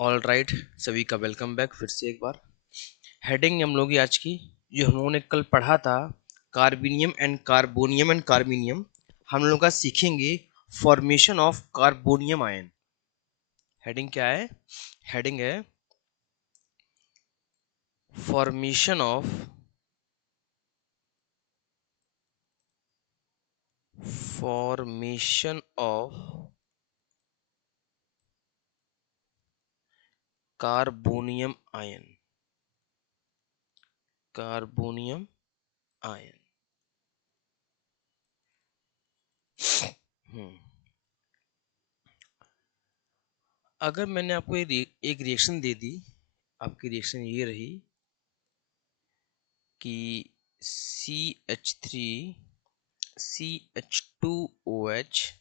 All right, सभी का welcome back फिर से एक बार। हेडिंग हम लोग की आज की जो हम लोगों ने कल पढ़ा था, कार्बोनियम एंड कार्बोनियम, हम लोग का सीखेंगे formation of carbonium ion. Heading क्या है? हेडिंग है formation of carbonium ion. Carbonium ion. अगर मैंने आपको एक रिएक्शन दे दी, आपकी रिएक्शन ये रही कि CH3CH2OH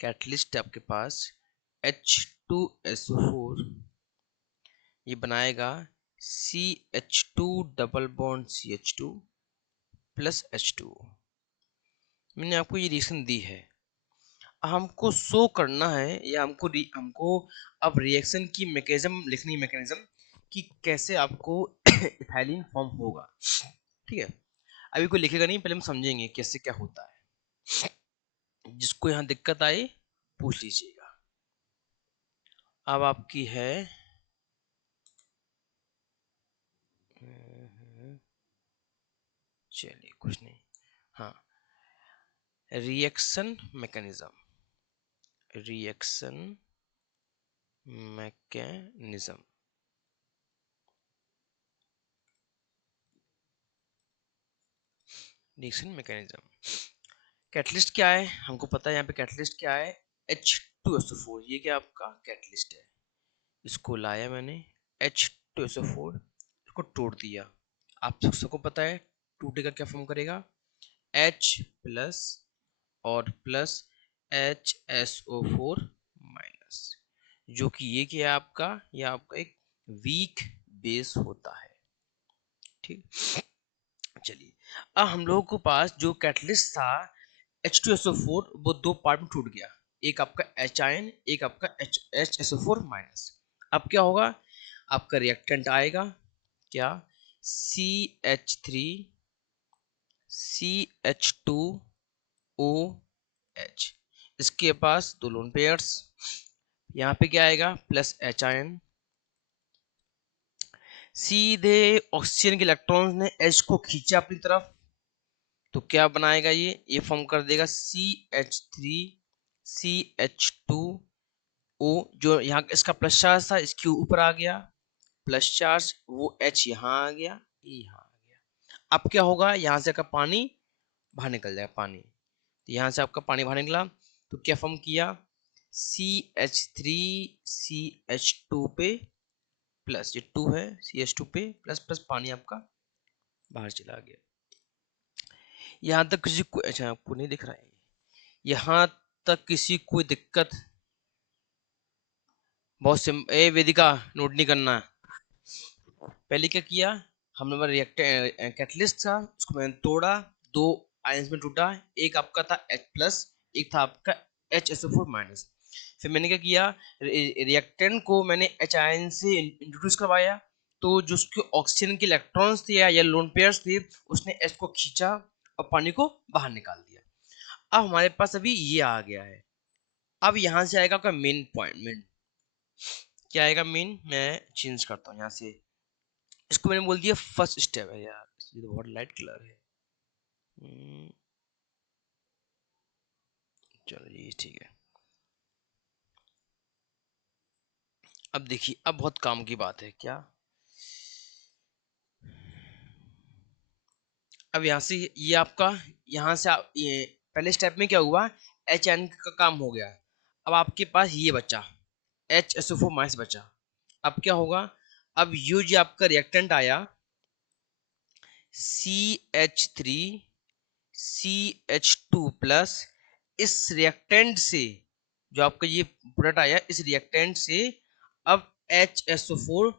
कैटलिस्ट आपके पास H2SO4 ये बनाएगा CH2 double bond CH2 plus H2O। मैंने आपको ये रिएक्शन दी है, हमको शो करना है या हमको अब रिएक्शन की मैकेनिज्म लिखनी, मैकेनिज्म कि कैसे आपको इथाइलिन फॉर्म होगा। ठीक है, अभी कोई लिखेगा नहीं, पहले हम समझेंगे कैसे क्या होता है। जिसको यहाँ दिक्कत आए पूछ लीजिएगा। अब आपकी है चलिए कुछ नहीं, हाँ, reaction mechanism. Reaction mechanism reaction mechanism catalyst क्या है हमको पता है। यहाँ पे कैटलिस्ट क्या है? H2SO4। ये क्या आपका कैटलिस्ट है, इसको लाया मैंने H2SO4, इसको तोड़ दिया। आप सबको पता है टूटेगा क्या फॉर्म करेगा? H प्लस और प्लस HSO4 माइनस, जो कि ये क्या है आपका? ये आपका एक वीक बेस होता है। ठीक, चलिए अब हम लोगों के पास जो कैटलिस्ट था H2SO4 वो दो पार्ट में टूट गया, एक आपका H आयन, एक आपका HSO4 माइनस। अब क्या होगा? आपका रिएक्टेंट आएगा क्या? CH3 CH2OH, इसके पास दो लोन पेयर्स, यहाँ पे क्या आएगा? Plus H ion. सीधे ऑक्सीजन के इलेक्ट्रॉन्स ने H को खींचा अपनी तरफ, तो क्या बनाएगा? ये फॉर्म कर देगा CH3CH2O। जो यहाँ इसका प्लस चार्ज था इसके ऊपर आ गया प्लस चार्ज, वो H यहाँ आ गया, ये यहाँ आ गया। अब क्या होगा? यहाँ से आपका पानी बाहर निकल जाएगा, पानी, तो यहाँ से आपका पानी बाहर निकला, तो क्या फॉर्म किया? CH3CH2 पे प्लस, ये 2 है, CH2 पे प्लस प्लस पानी आपका बाहर चला गया। यहाँ तक किसी को, अच्छा आपको नहीं दिख रहा है, यहाँ तक किसी कोई दिक्कत? बहुत ए वेदिका, नोट नहीं करना। पहले क्या किया हमने? रिएक्टर कैटलिस्ट था, उसको मैंने तोड़ा, दो आयंस में टूटा, एक आपका था H प्लस, एक था आपका HSO4 माइनस। फिर मैंने क्या किया? रिएक्टेंट को मैंने H आयन से इंट्रोड्यूस करवाया, तो जो उसके ऑक्सीजन के इलेक्ट्रॉन्स थे या लोन पेयर्स थे, उसने H को खींचा और पानी को बाहर निकाल दिया। अब हमारे पास अभी ये आ गया है। अब यहाँ से आएगा आपका मेन पॉइंट। मेन क्या आएगा? मेन मैं चेंज करता हूँ यहाँ से, इसको मैंने बोल दिया फर्स्ट स्टेप है यार, ये तो बहुत लाइट कलर है। चलो ये ठीक है। अब देखिए, अब बहुत काम की बात है क्या? अब यहाँ से ये आपका, यहाँ से ये पहले स्टेप में क्या हुआ? एच एन का काम हो गया। अब आपके पास ये बचा HSO4 माइनस बचा। अब क्या होगा? अब यू जो आपका रिएक्टेंट आया CH3 CH2 प्लस, इस रिएक्टेंट से जो आपका ये प्रोडक्ट आया, इस रिएक्टेंट से अब HSO4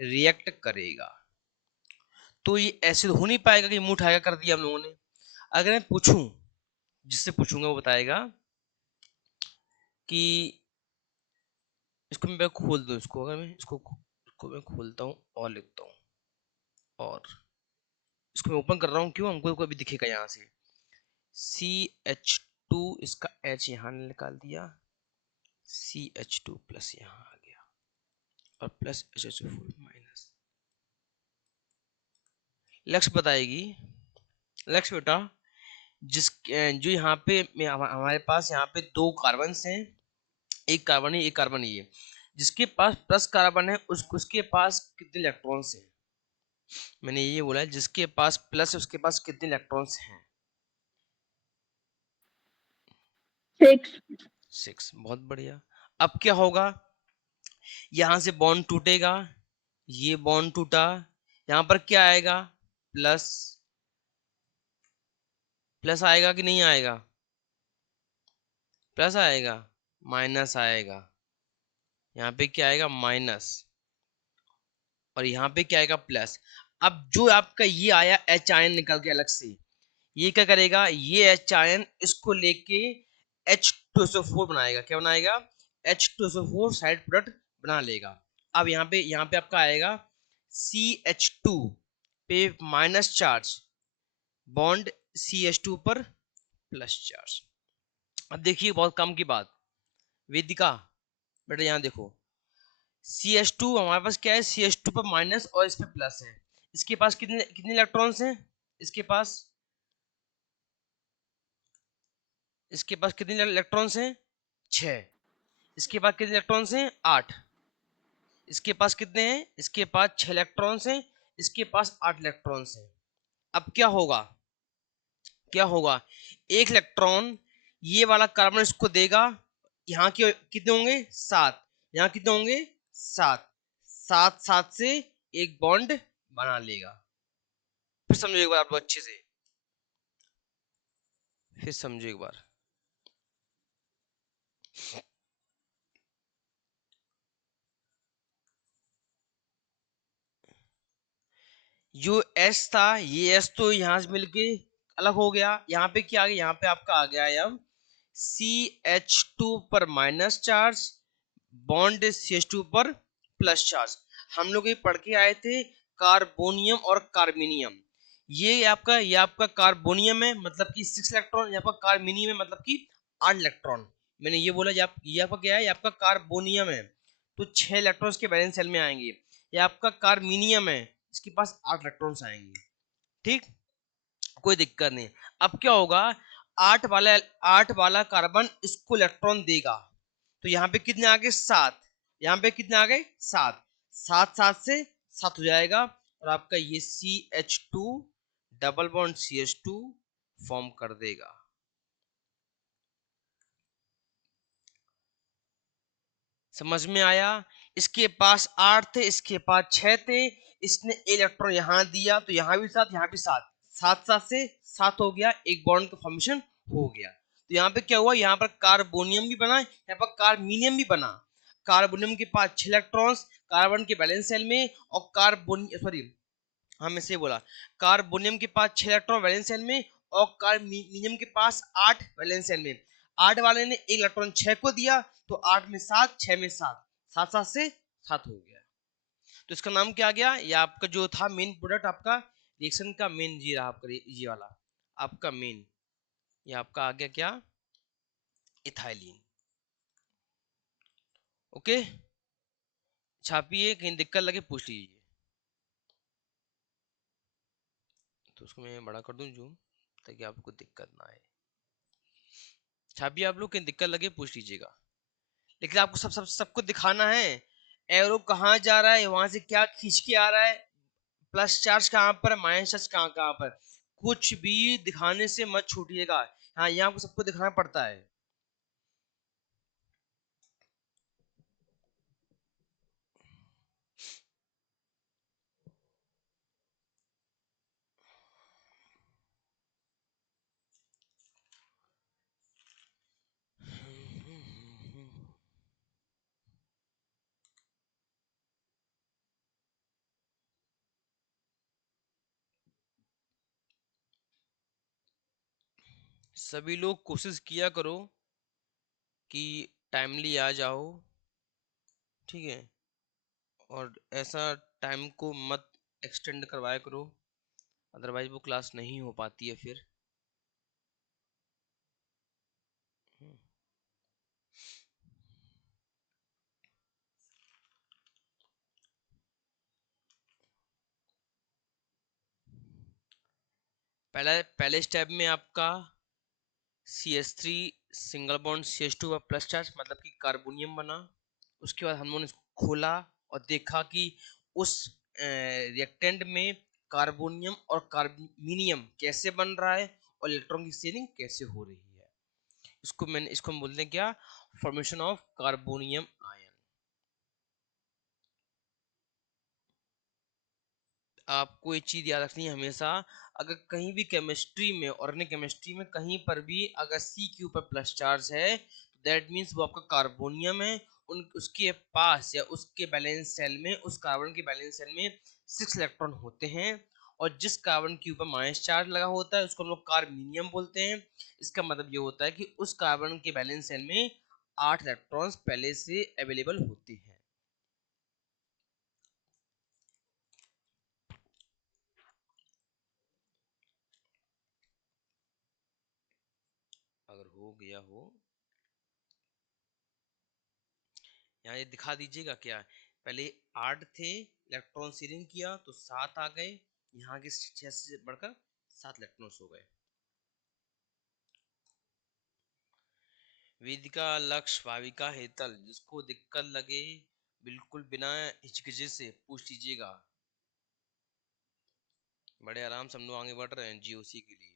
रिएक्ट करेगा। तो ये ऐसे हो नहीं पाएगा कि मुंह उठाएगा कर दिया हम लोगों ने। अगर मैं पूछूं, जिससे पूछूंगा वो बताएगा कि इसको मैं खोल दूं, इसको अगर मैं इसको मैं खोलता हूँ और लिखता हूँ, और इसको मैं ओपन कर रहा हूँ, क्यों, हमको कोई भी दिखेगा यहाँ से CH2, इसका H यहाँ निकाल दिया, CH2 प्लस यहाँ आ गया, और प्लस HCl माइनस। लक्ष्य बताएगी, लक्ष्य बेटा जिस जो यहाँ पे हमारे पास यहाँ पे दो कार्बन हैं, एक कार्बन है एक कार्बन ये, जिसके पास प्लस कार्बन है उसके पास कितने इलेक्ट्रॉन्स हैं। मैंने ये बोला है जिसके पास प्लस है उसके पास कितने इलेक्ट्रॉन्स हैं। 6। 6, बहुत बढ़िया। अब क्या होगा, यहां से बॉन्ड टूटेगा, ये बॉन्ड टूटा, यहां पर क्या आएगा, प्लस, प्लस आएगा कि नहीं आएगा, प्लस आएगा, माइनस आएगा, यहाँ पे क्या आएगा, माइनस, और यहाँ पे क्या आएगा, प्लस। अब जो आपका ये आया एच आयन निकल के अलग से, ये क्या करेगा, ये एच आयन इसको लेके H2SO4 बनाएगा, क्या बनाएगा, H2SO4 साइड प्रोडक्ट बना लेगा। अब यहाँ पे आपका आएगा CH2 पे माइनस चार्ज, बॉन्ड CH2 पर प्लस चार्ज। अब देखिए बहुत कम की बात, वेदिका बेटा यहाँ देखो, CH2 हमारे पास क्या है, CH2 पर माइनस और इस पे प्लस है, इसके पास कितने कितने इलेक्ट्रॉन्स हैं, इसके पास कितने इलेक्ट्रॉन्स हैं, 6, इसके पास कितने इलेक्ट्रॉन्स हैं, 8, इसके पास कितने हैं, इसके पास 6 इलेक्ट्रॉन्स हैं, इसके पास 8 इलेक्ट्रॉन्स हैं। अब क्या होगा, क्या होगा, एक इलेक्ट्रॉन ये वाला कार्बन इसको देगा, यहाँ के कितने होंगे, 7, यहाँ कितने होंगे, 7, 7 7 से एक बॉन्ड बना लेगा। फिर समझो एक बार आप लोग अच्छे से, फिर समझो एक बार, जो S था ये S तो यहां से मिलके अलग हो गया, यहाँ पे क्या आ गया, यहाँ पे आपका आ गया अब CH2 पर माइनस चार्ज, बॉन्ड CH2 पर प्लस चार्ज। हम लोग ये पढ़ के आए थे कार्बोनियम और कार्बेनियम, ये आपका कार्बोनियम है मतलब कि 6 इलेक्ट्रॉन, ये आपका कार्बेनियम है मतलब कि 8 इलेक्ट्रॉन। मैंने ये बोला ये आपका क्या है, ये आपका कार्बोनियम है तो 6 इलेक्ट्रॉन के वैलेंस सेल में आएंगे, ये आपका कार्बेनियम है इसके पास 8 इलेक्ट्रॉन्स आएंगे, ठीक, कोई दिक्कत नहीं। अब क्या होगा, 8 वाला कार्बन इसको इलेक्ट्रॉन देगा, तो यहाँ पे कितने आ गए, 7, यहाँ पे कितने आ गए, 7, 7 7 से 7 हो जाएगा, और आपका ये CH2 double bond CH2 form कर देगा। समझ में आया, इसके पास 8 थे इसके पास 6 थे, इसने इलेक्ट्रॉन यहां दिया तो यहां भी 7 यहां भी 7, 7 7 से 7 हो गया, एक बॉन्ड का फॉर्मेशन हो गया। तो यहाँ पे क्या हुआ, यहाँ पर कार्बोनियम भी बना, यहाँ पर कार्बोनियम भी बना, कार्बोनियम के पास 6 इलेक्ट्रॉन्स कार्बन के वैलेंस सेल में, और हाँ मैं से बोला, कार्बोनियम के पास 6 इलेक्ट्रॉन वैलेंस सेल में, और कार्बोनियम के पास 8 वैलेंस सेल में, 8 वाले ने एक इलेक्ट्रॉन 6 को दिया, तो 8 में 7 6 में 7, 7 7 से 7 हो गया। तो इसका नाम क्या आ गया, ये आपका जो था मेन प्रोडक्ट आपका रिएक्शन का मेन, ये रहा आपका ये वाला आपका मेन, ये आपका आ गया क्या, इथाइलिन। ओके, छापिए, कहीं दिक्कत लगे पूछ लीजिए। तो उसको मैं बड़ा कर दूं जूम, ताकि आपको दिक्कत ना आए। छापिए, आप लोग कहीं दिक्कत लगे पूछ लीजिएगा, लेकिन आपको सबको दिखाना है, एरो कहाँ जा रहा है, वहां से क्या खींच के आ रहा है, प्लस चार्ज कहाँ पर, माइनस चार्ज कहाँ कहाँ पर, कुछ भी दिखाने से मत छूटिएगा। हाँ, यहाँ आपको सबको दिखाना पड़ता है। सभी लोग कोशिश किया करो कि टाइमली आ जाओ, ठीक है, और ऐसा टाइम को मत एक्सटेंड करवाया करो, अदरवाइज वो क्लास नहीं हो पाती है फिर। पहले स्टेप में आपका CH3 सिंगल बॉन्ड CH2 का प्लस चार्ज मतलब कि कार्बोनियम बना। उसके बाद हम लोगों ने इसको खोला और देखा कि उस रिएक्टेंट में कार्बोनियम और कार्बोनियम कैसे बन रहा है और इलेक्ट्रॉन की शेयरिंग कैसे हो रही है। इसको हम बोलते हैं क्या, फॉर्मेशन ऑफ कार्बोनियम आयन। आपको एक चीज याद रखनी है हमेशा, अगर कहीं भी केमिस्ट्री में, ऑर्गेनिक केमिस्ट्री में कहीं पर भी अगर सी के ऊपर प्लस चार्ज है तो दैट मीन्स वो आपका कार्बोनियम है। उसके पास या उसके बैलेंस सेल में, उस कार्बन के बैलेंस सेल में 6 इलेक्ट्रॉन होते हैं, और जिस कार्बन के ऊपर माइनस चार्ज लगा होता है उसको हम लोग कार्बोनियम बोलते हैं। इसका मतलब ये होता है कि उस कार्बन के बैलेंस सेल में 8 इलेक्ट्रॉन्स पहले से अवेलेबल होते हैं। अगर हो गया हो, यहाँ ये दिखा दीजिएगा क्या है। पहले 8 थे, इलेक्ट्रॉन शेयरिंग किया तो 7 आ गए, यहाँ के 6 से बढ़कर 7 इलेक्ट्रॉन्स हो गए। वेदिका, लक्ष्य, भाविका, हेतल, जिसको दिक्कत लगे बिल्कुल बिना हिचकिचे से पूछ लीजिएगा। बड़े आराम से हम लोग आगे बढ़ रहे हैं GOC के लिए।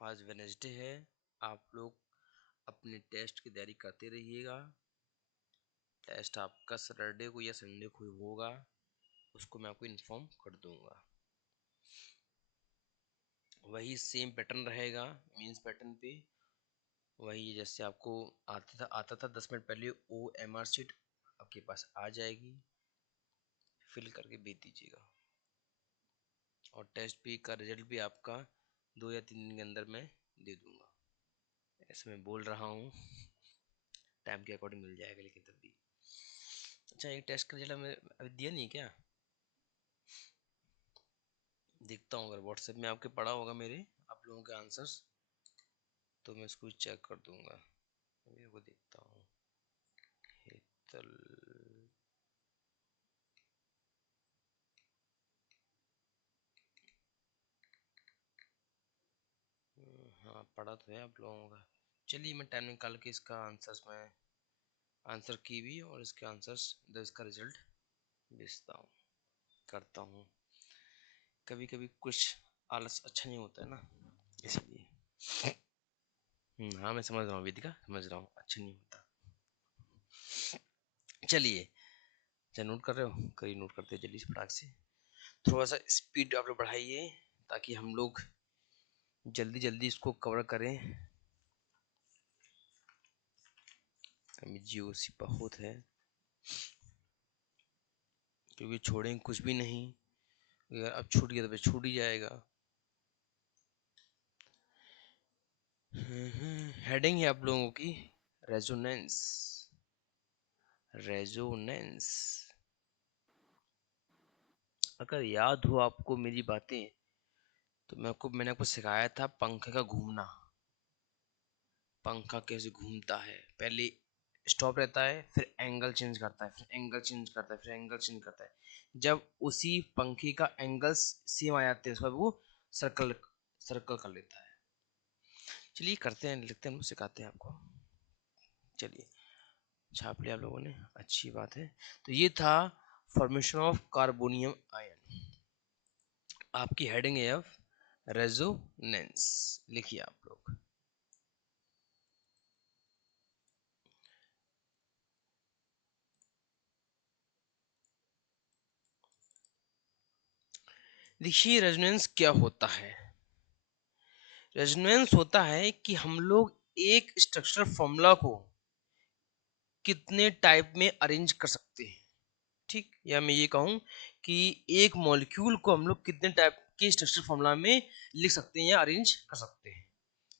आज वेनेसडे है, आप लोग अपने टेस्ट की तैयारी करते रहिएगा। टेस्ट आपका सैटरडे को या संडे को होगा, उसको मैं आपको इन्फॉर्म कर दूंगा। वही सेम पैटर्न रहेगा, मीन्स पैटर्न पे वही जैसे आपको आता था 10 मिनट पहले OMR शीट आपके पास आ जाएगी, फिल करके भेज दीजिएगा। और टेस्ट भी का रिजल्ट भी आपका 2 या 3 दिन के अंदर मैं दे दूंगा। ऐसे मैं बोल रहा हूँ, टाइम के अकॉर्डिंग मिल जाएगा लेकिन तब भी। अच्छा, एक टेस्ट का रिजल्ट हमें अभी दिया नहीं क्या, देखता हूँ अगर व्हाट्सएप में आपके पड़ा होगा मेरे आप लोगों के आंसर्स, तो मैं इसको चेक कर दूंगा। अभी वो देखता हूँ। हेतल, हाँ पढ़ा तो है आप लोगों का। चलिए मैं टाइम निकाल के इसका आंसर्स में आंसर की भी और इसके आंसर्स इसका रिजल्ट भेजता हूँ, करता हूँ। कभी कभी कुछ आलस अच्छा नहीं होता है ना, इसलिए। हाँ मैं समझ रहा हूँ वेदिका, समझ रहा हूँ, अच्छा नहीं होता। चलिए, अच्छा नोट कर रहे हो, करिए नोट करते हैं जल्दी से फटाक से। थोड़ा सा स्पीड आप लोग बढ़ाइए ताकि हम लोग जल्दी जल्दी इसको कवर करें। अभी GOC बहुत है, क्योंकि छोड़ेंगे कुछ भी नहीं, अगर अब छूट गया तो फिर छूट ही जाएगा। हेडिंग है आप लोगों की रेजोनेंस। रेजोनेंस, अगर याद हो आपको मेरी बातें, तो मैंने आपको सिखाया था पंखे का घूमना। पंखा कैसे घूमता है, पहले स्टॉप रहता है, फिर एंगल चेंज करता है, फिर एंगल चेंज करता है, फिर एंगल चेंज करता है। जब उसी पंखे का एंगल सेम आ जाते हैं उसके बाद वो सर्कल सर्कल कर लेता है। चलिए करते हैं, लिखते हैं, सिखाते हैं आपको। चलिए, छाप लिया आप लोगों ने, अच्छी बात है। तो ये था फॉर्मेशन ऑफ कार्बोनियम आयन। आपकी हेडिंग है अब रेजोनेंस, लिखिए आप लोग। देखिए रेजोनेंस क्या होता है। रेजोनेंस होता है कि हम लोग एक स्ट्रक्चरल फॉर्मूला को कितने टाइप में अरेंज कर सकते हैं, ठीक, या मैं ये कहूँ कि एक मॉलिक्यूल को हम लोग कितने टाइप के स्ट्रक्चरल फॉर्मूला में लिख सकते हैं या अरेंज कर सकते हैं।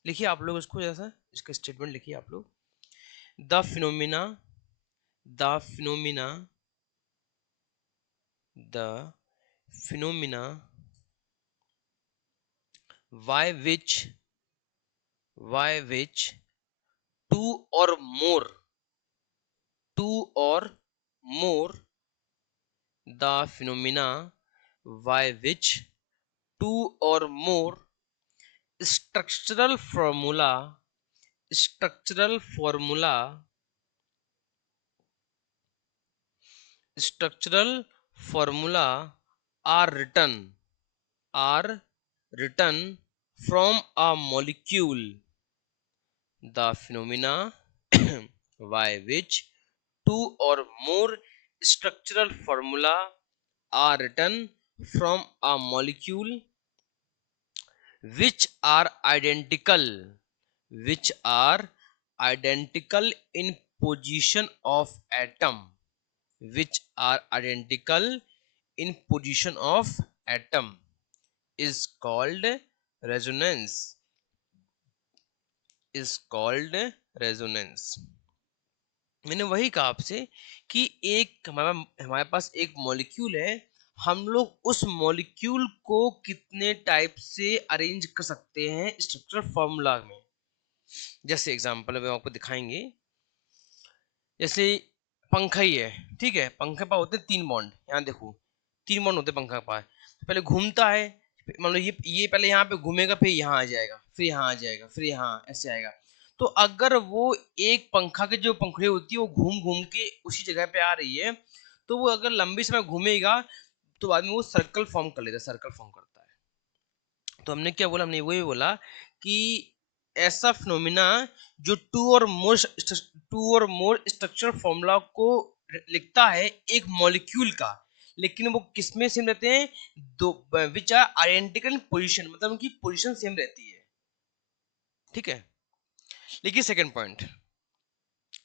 लिखिए आप लोग इसको, जैसा इसका स्टेटमेंट लिखिए आप लोग। The phenomena the phenomena the phenomena by which two or more the phenomena by which two or more structural formula structural formula structural formula are written from a molecule. The phenomena by which two or more structural formula are written from a molecule which are identical which are identical in position of atom which are identical in position of atom is called resonance is called resonance। मैंने वही कहा आपसे कि एक हमारे पास एक molecule है, हम लोग उस मॉलिक्यूल को कितने टाइप से अरेंज कर सकते हैं स्ट्रक्चर फॉर्मूला में। जैसे एग्जांपल हम आपको दिखाएंगे, जैसे पंखा ही है, ठीक है, पंखे पर होते हैं 3 बॉन्ड, यहाँ देखो 3 बॉन्ड होते हैं पंखा पर। तो पहले घूमता है, मान लो ये पहले यहाँ पे घूमेगा, फिर यहाँ आ जाएगा, फिर यहाँ आ जाएगा, फिर यहाँ ऐसे आएगा। तो अगर वो एक पंखा के जो पंखुड़ी होती है वो घूम घूम के उसी जगह पे आ रही है, तो वो अगर लंबी समय घूमेगा तो बाद में वो सर्कल फॉर्म कर लेता है, सर्कल फॉर्म करता है। तो हमने क्या बोला, हमने वही बोला कि ऐसा फिनोमिना जो टू और मोर स्ट्रक्चर फॉर्मूला को लिखता है एक मॉलिक्यूल का, लेकिन वो किसमें सेम रहते हैं, दो विच आर आइडेंटिकल पोजीशन, मतलब उनकी पोजीशन सेम रहती है, ठीक है। देखिए सेकंड पॉइंट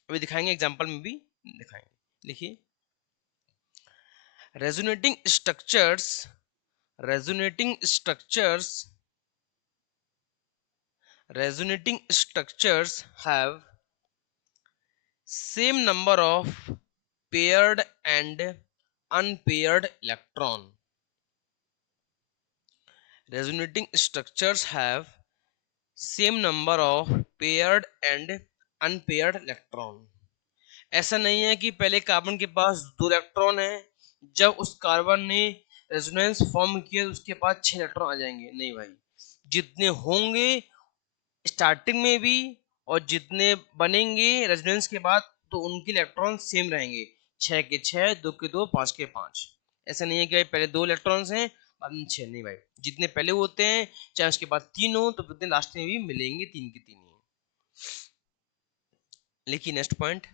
अभी दिखाएंगे, एग्जांपल में भी दिखाएंगे। देखिए resonating structures resonating structures resonating structures have same number of paired and unpaired electron. Resonating structures have same number of paired and unpaired electron. ऐसा नहीं है कि पहले कार्बन के पास 2 इलेक्ट्रॉन है, जब उस कार्बन ने रेजोनेंस फॉर्म किया तो उसके पास 6 इलेक्ट्रॉन आ जाएंगे, नहीं भाई, जितने होंगे स्टार्टिंग में भी और जितने बनेंगे रेजोनेंस के बाद तो उनके इलेक्ट्रॉन सेम रहेंगे, 6 के 6, 2 के 2, 5 के 5। ऐसा नहीं है कि भाई पहले 2 इलेक्ट्रॉन्स हैं बाद में 6, नहीं भाई, जितने पहले होते हैं चाहे उसके बाद 3 हो तो उतने लास्ट में भी मिलेंगे 3 के 3 ही। लिखिए next point,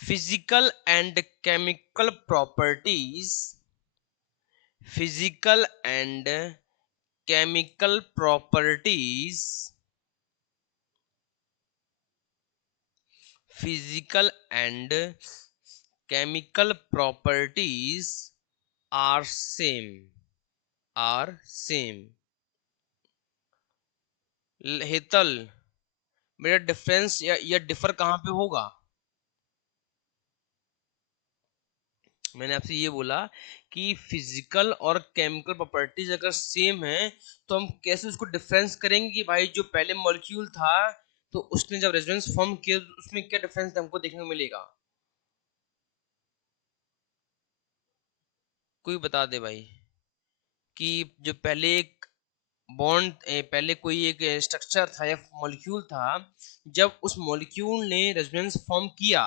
physical and chemical properties physical and chemical properties physical and chemical properties are same। Hetal मेरा डिफरेंस या डिफर कहाँ पे होगा, मैंने आपसे ये बोला कि फिजिकल और केमिकल प्रॉपर्टीज अगर सेम है तो हम कैसे उसको डिफरेंस करेंगे कि भाई जो पहले मॉलिक्यूल था तो उसने जब रेजोनेंस फॉर्म किया उसमें क्या डिफरेंस हमको देखने को मिलेगा, कोई बता दे भाई। कि जो पहले एक बॉन्ड पहले कोई एक स्ट्रक्चर था या मॉलिक्यूल था, जब उस मॉलिक्यूल ने रेजोनेंस फॉर्म किया,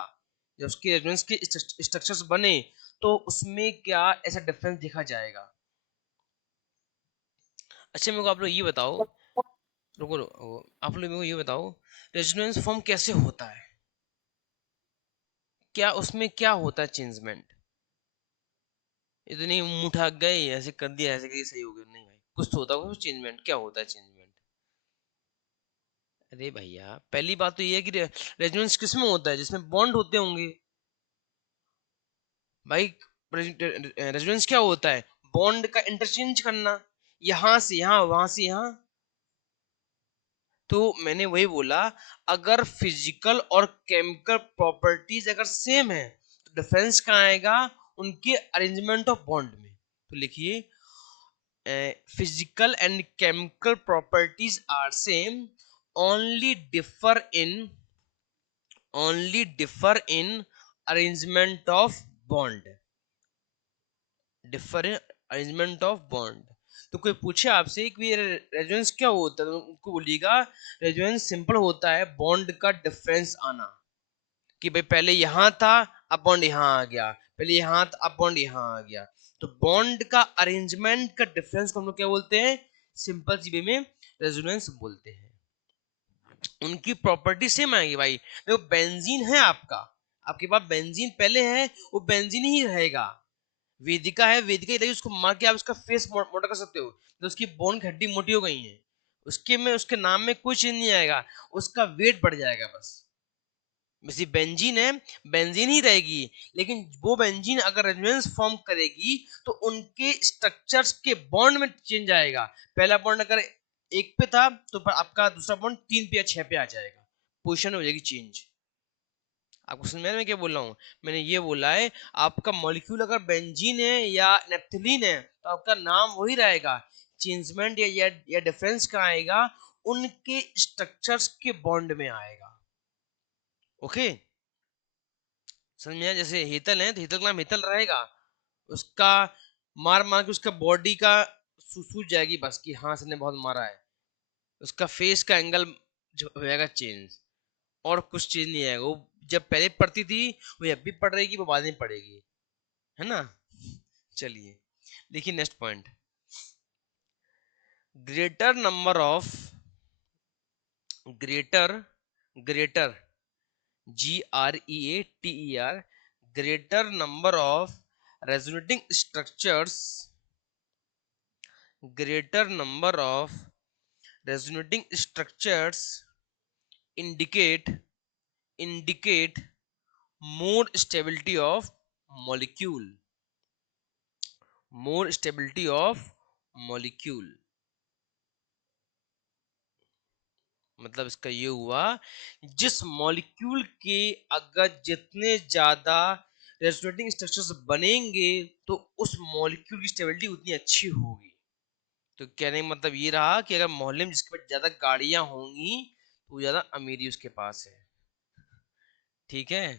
जब उसके रेजोनेंस के स्ट्रक्चर्स बने तो उसमें क्या ऐसा डिफरेंस देखा जाएगा। अच्छा मेरे को आप लोग ये बताओ, रुको आप लोग मेरे को ये बताओ रेजोनेंस फॉर्म कैसे होता है, क्या उसमें क्या होता है चेंजमेंट। इतनी मुठा गई ऐसे कर दिया, ऐसे करके सही हो गया, नहीं भाई, कुछ तो होता है चेंजमेंट। क्या होता है चेंजमेंट? अरे भैया पहली बात तो ये है कि रेजोनेंस किस में होता है? जिसमें बॉन्ड होते होंगे भाई। रेजोनेंस क्या होता है? बॉन्ड का इंटरचेंज करना, यहां से यहां, वहां से यहां। तो मैंने वही बोला, अगर फिजिकल और केमिकल प्रॉपर्टीज अगर सेम है तो डिफरेंस कहाँ आएगा? उनके अरेंजमेंट ऑफ बॉन्ड में। तो लिखिए, physical and chemical properties are same, only differ in arrangement of bond, differ in arrangement of bond। तो कोई पूछे आपसे कि रेजोनेंस क्या होता है, तो उनको बोलिएगा रेजोनेंस सिंपल होता है बॉन्ड का डिफरेंस आना, कि भाई पहले यहां था, अब बॉन्ड यहां आ गया, पहले यहां था, अब बॉन्ड यहां आ गया। तो बॉन्ड का अरेंजमेंट का डिफरेंस को हम लोग क्या बोलते हैं? सिंपल सी वे में रेजोनेंस बोलते हैं। उनकी प्रॉपर्टी सेम आएगी भाई। देखो बेंजीन है आपका, आपके पास बेंजीन पहले है, वो बेंजीन ही रहेगा। वेदिका है, वेदिका ही रहेगी, उसको मार के आप उसका फेस मोटा कर सकते हो, तो उसकी बोन की हड्डी मोटी हो गई है, उसके में उसके नाम में कुछ चेंज नहीं आएगा, उसका वेट बढ़ जाएगा बस। वैसे बेंजीन है, बेंजीन ही रहेगी, लेकिन वो बेंजीन अगर रेजोनेंस फॉर्म करेगी तो उनके स्ट्रक्चर्स के बॉन्ड में चेंज आएगा। पहला बॉन्ड अगर एक पे था तो आपका दूसरा बॉन्ड 3 पे या 6 पे आ जाएगा, पोजीशन हो जाएगी चेंज। आपको समझ में मैं क्या बोल रहा हूँ? मैंने ये बोला है, आपका मॉलिक्यूल अगर बेंजीन है या नेप्थलीन है तो आपका नाम वही रहेगा, चेंजमेंट या डिफरेंस का आएगा उनके स्ट्रक्चर्स के बॉन्ड में आएगा। ओके, समझ में आया? जैसे हेतल है तो हेतल का नाम हेतल रहेगा, उसका मार मार के उसका बॉडी का सूझ जाएगी बस कि हाँ इसने बहुत मारा है, उसका फेस का एंगल जो हो जाएगा चेंज, और कुछ चेंज नहीं आएगा। वो जब पहले पढ़ती थी, वो जब भी पढ़ रहेगी वो बाद में पढ़ेगी, है ना? चलिए देखिए next point, greater number of greater greater GREATER greater number of resonating structures, greater number of resonating structures indicate indicate more stability of molecule, more stability of molecule। मतलब इसका ये हुआ, जिस मॉलिक्यूल के अगर जितने ज्यादा रेजोनेटिंग स्ट्रक्चर्स बनेंगे तो उस मॉलिक्यूल की स्टेबिलिटी उतनी अच्छी होगी। तो कहने का मतलब ये रहा कि अगर मोहल्ले में जिसके पास ज्यादा गाड़ियां होंगी तो ज्यादा अमीरी उसके पास है। ठीक है,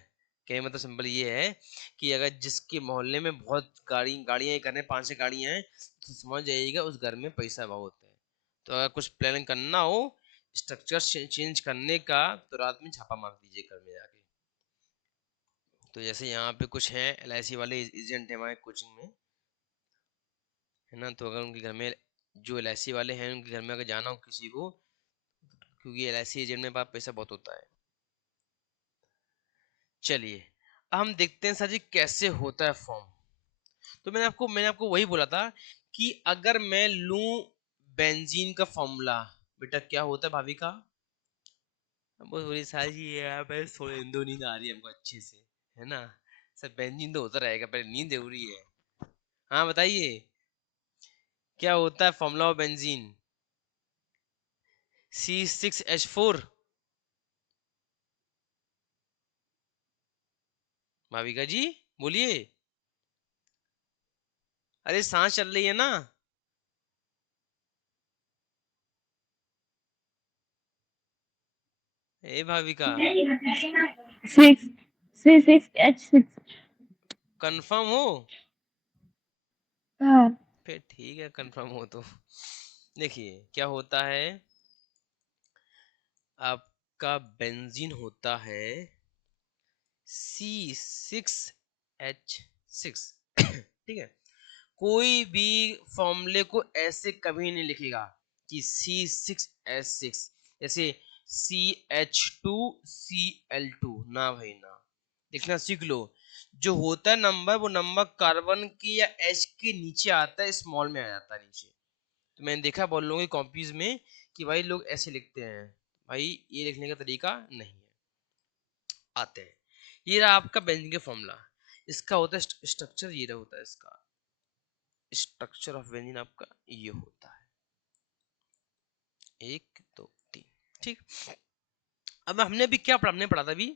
कहने का मतलब सिंपल ये है कि अगर जिसके मोहल्ले में बहुत गाड़ियां, घर में 5 6 गाड़ियां हैं, तो समझ जाइएगा उस घर में पैसा बहुत है। तो अगर कुछ प्लान करना हो स्ट्रक्चर चेंज करने का, तो रात में छापा मार दीजिए घर में जाके। तो जैसे यहाँ पे कुछ हैं LIC वाले एजेंट है हमारे कोचिंग में, है ना? तो अगर उनके घर में जो LIC वाले हैं उनके घर में अगर जाना हो किसी को, क्योंकि LIC एजेंट में पास पैसा बहुत होता है। चलिए अब हम देखते हैं सर जी कैसे होता है फॉर्म। तो मैंने आपको वही बोला था कि अगर मैं लूं बेंजीन का फॉर्मूला, बेटा क्या होता है भाभी का? बहुत बड़ी सारी चीज है यार, पहले सोए नींद नींद आ रही है हमको अच्छे से, है ना? सब बेंजीन तो होता रहेगा, पहले नींद जरूरी है। हाँ बताइए, क्या होता है formula of benzene? C6H4। Bhavika ji बोलिए, अरे सांस चल रही है ना? ए भाविका, Six. C6H6. कंफर्म हो? हाँ. फिर ठीक है, कंफर्म हो तो देखिए क्या होता है, आपका बेंजीन होता है C6H6। ठीक है, कोई भी फॉर्मूले को ऐसे कभी नहीं लिखेगा कि C6H6 जैसे CH2Cl2, ना भाई ना, लिखना सीख लो। जो होता है नंबर, वो नंबर कार्बन की या एच के नीचे आता है, स्मॉल में आ जाता है नीचे। तो मैंने देखा बहुत लोगों की कॉपीज में कि भाई लोग ऐसे लिखते हैं, भाई ये लिखने का तरीका नहीं है, आते हैं। ये रहा आपका बेंजीन का फॉर्मूला। इसका होता है स्ट्रक्चर, ये रहा होता है इसका स्ट्रक्चर ऑफ बेंजीन, आपका ये होता है 1 2 3। ठीक, अब हमने भी क्या पढ़ा, हमने पढ़ा था अभी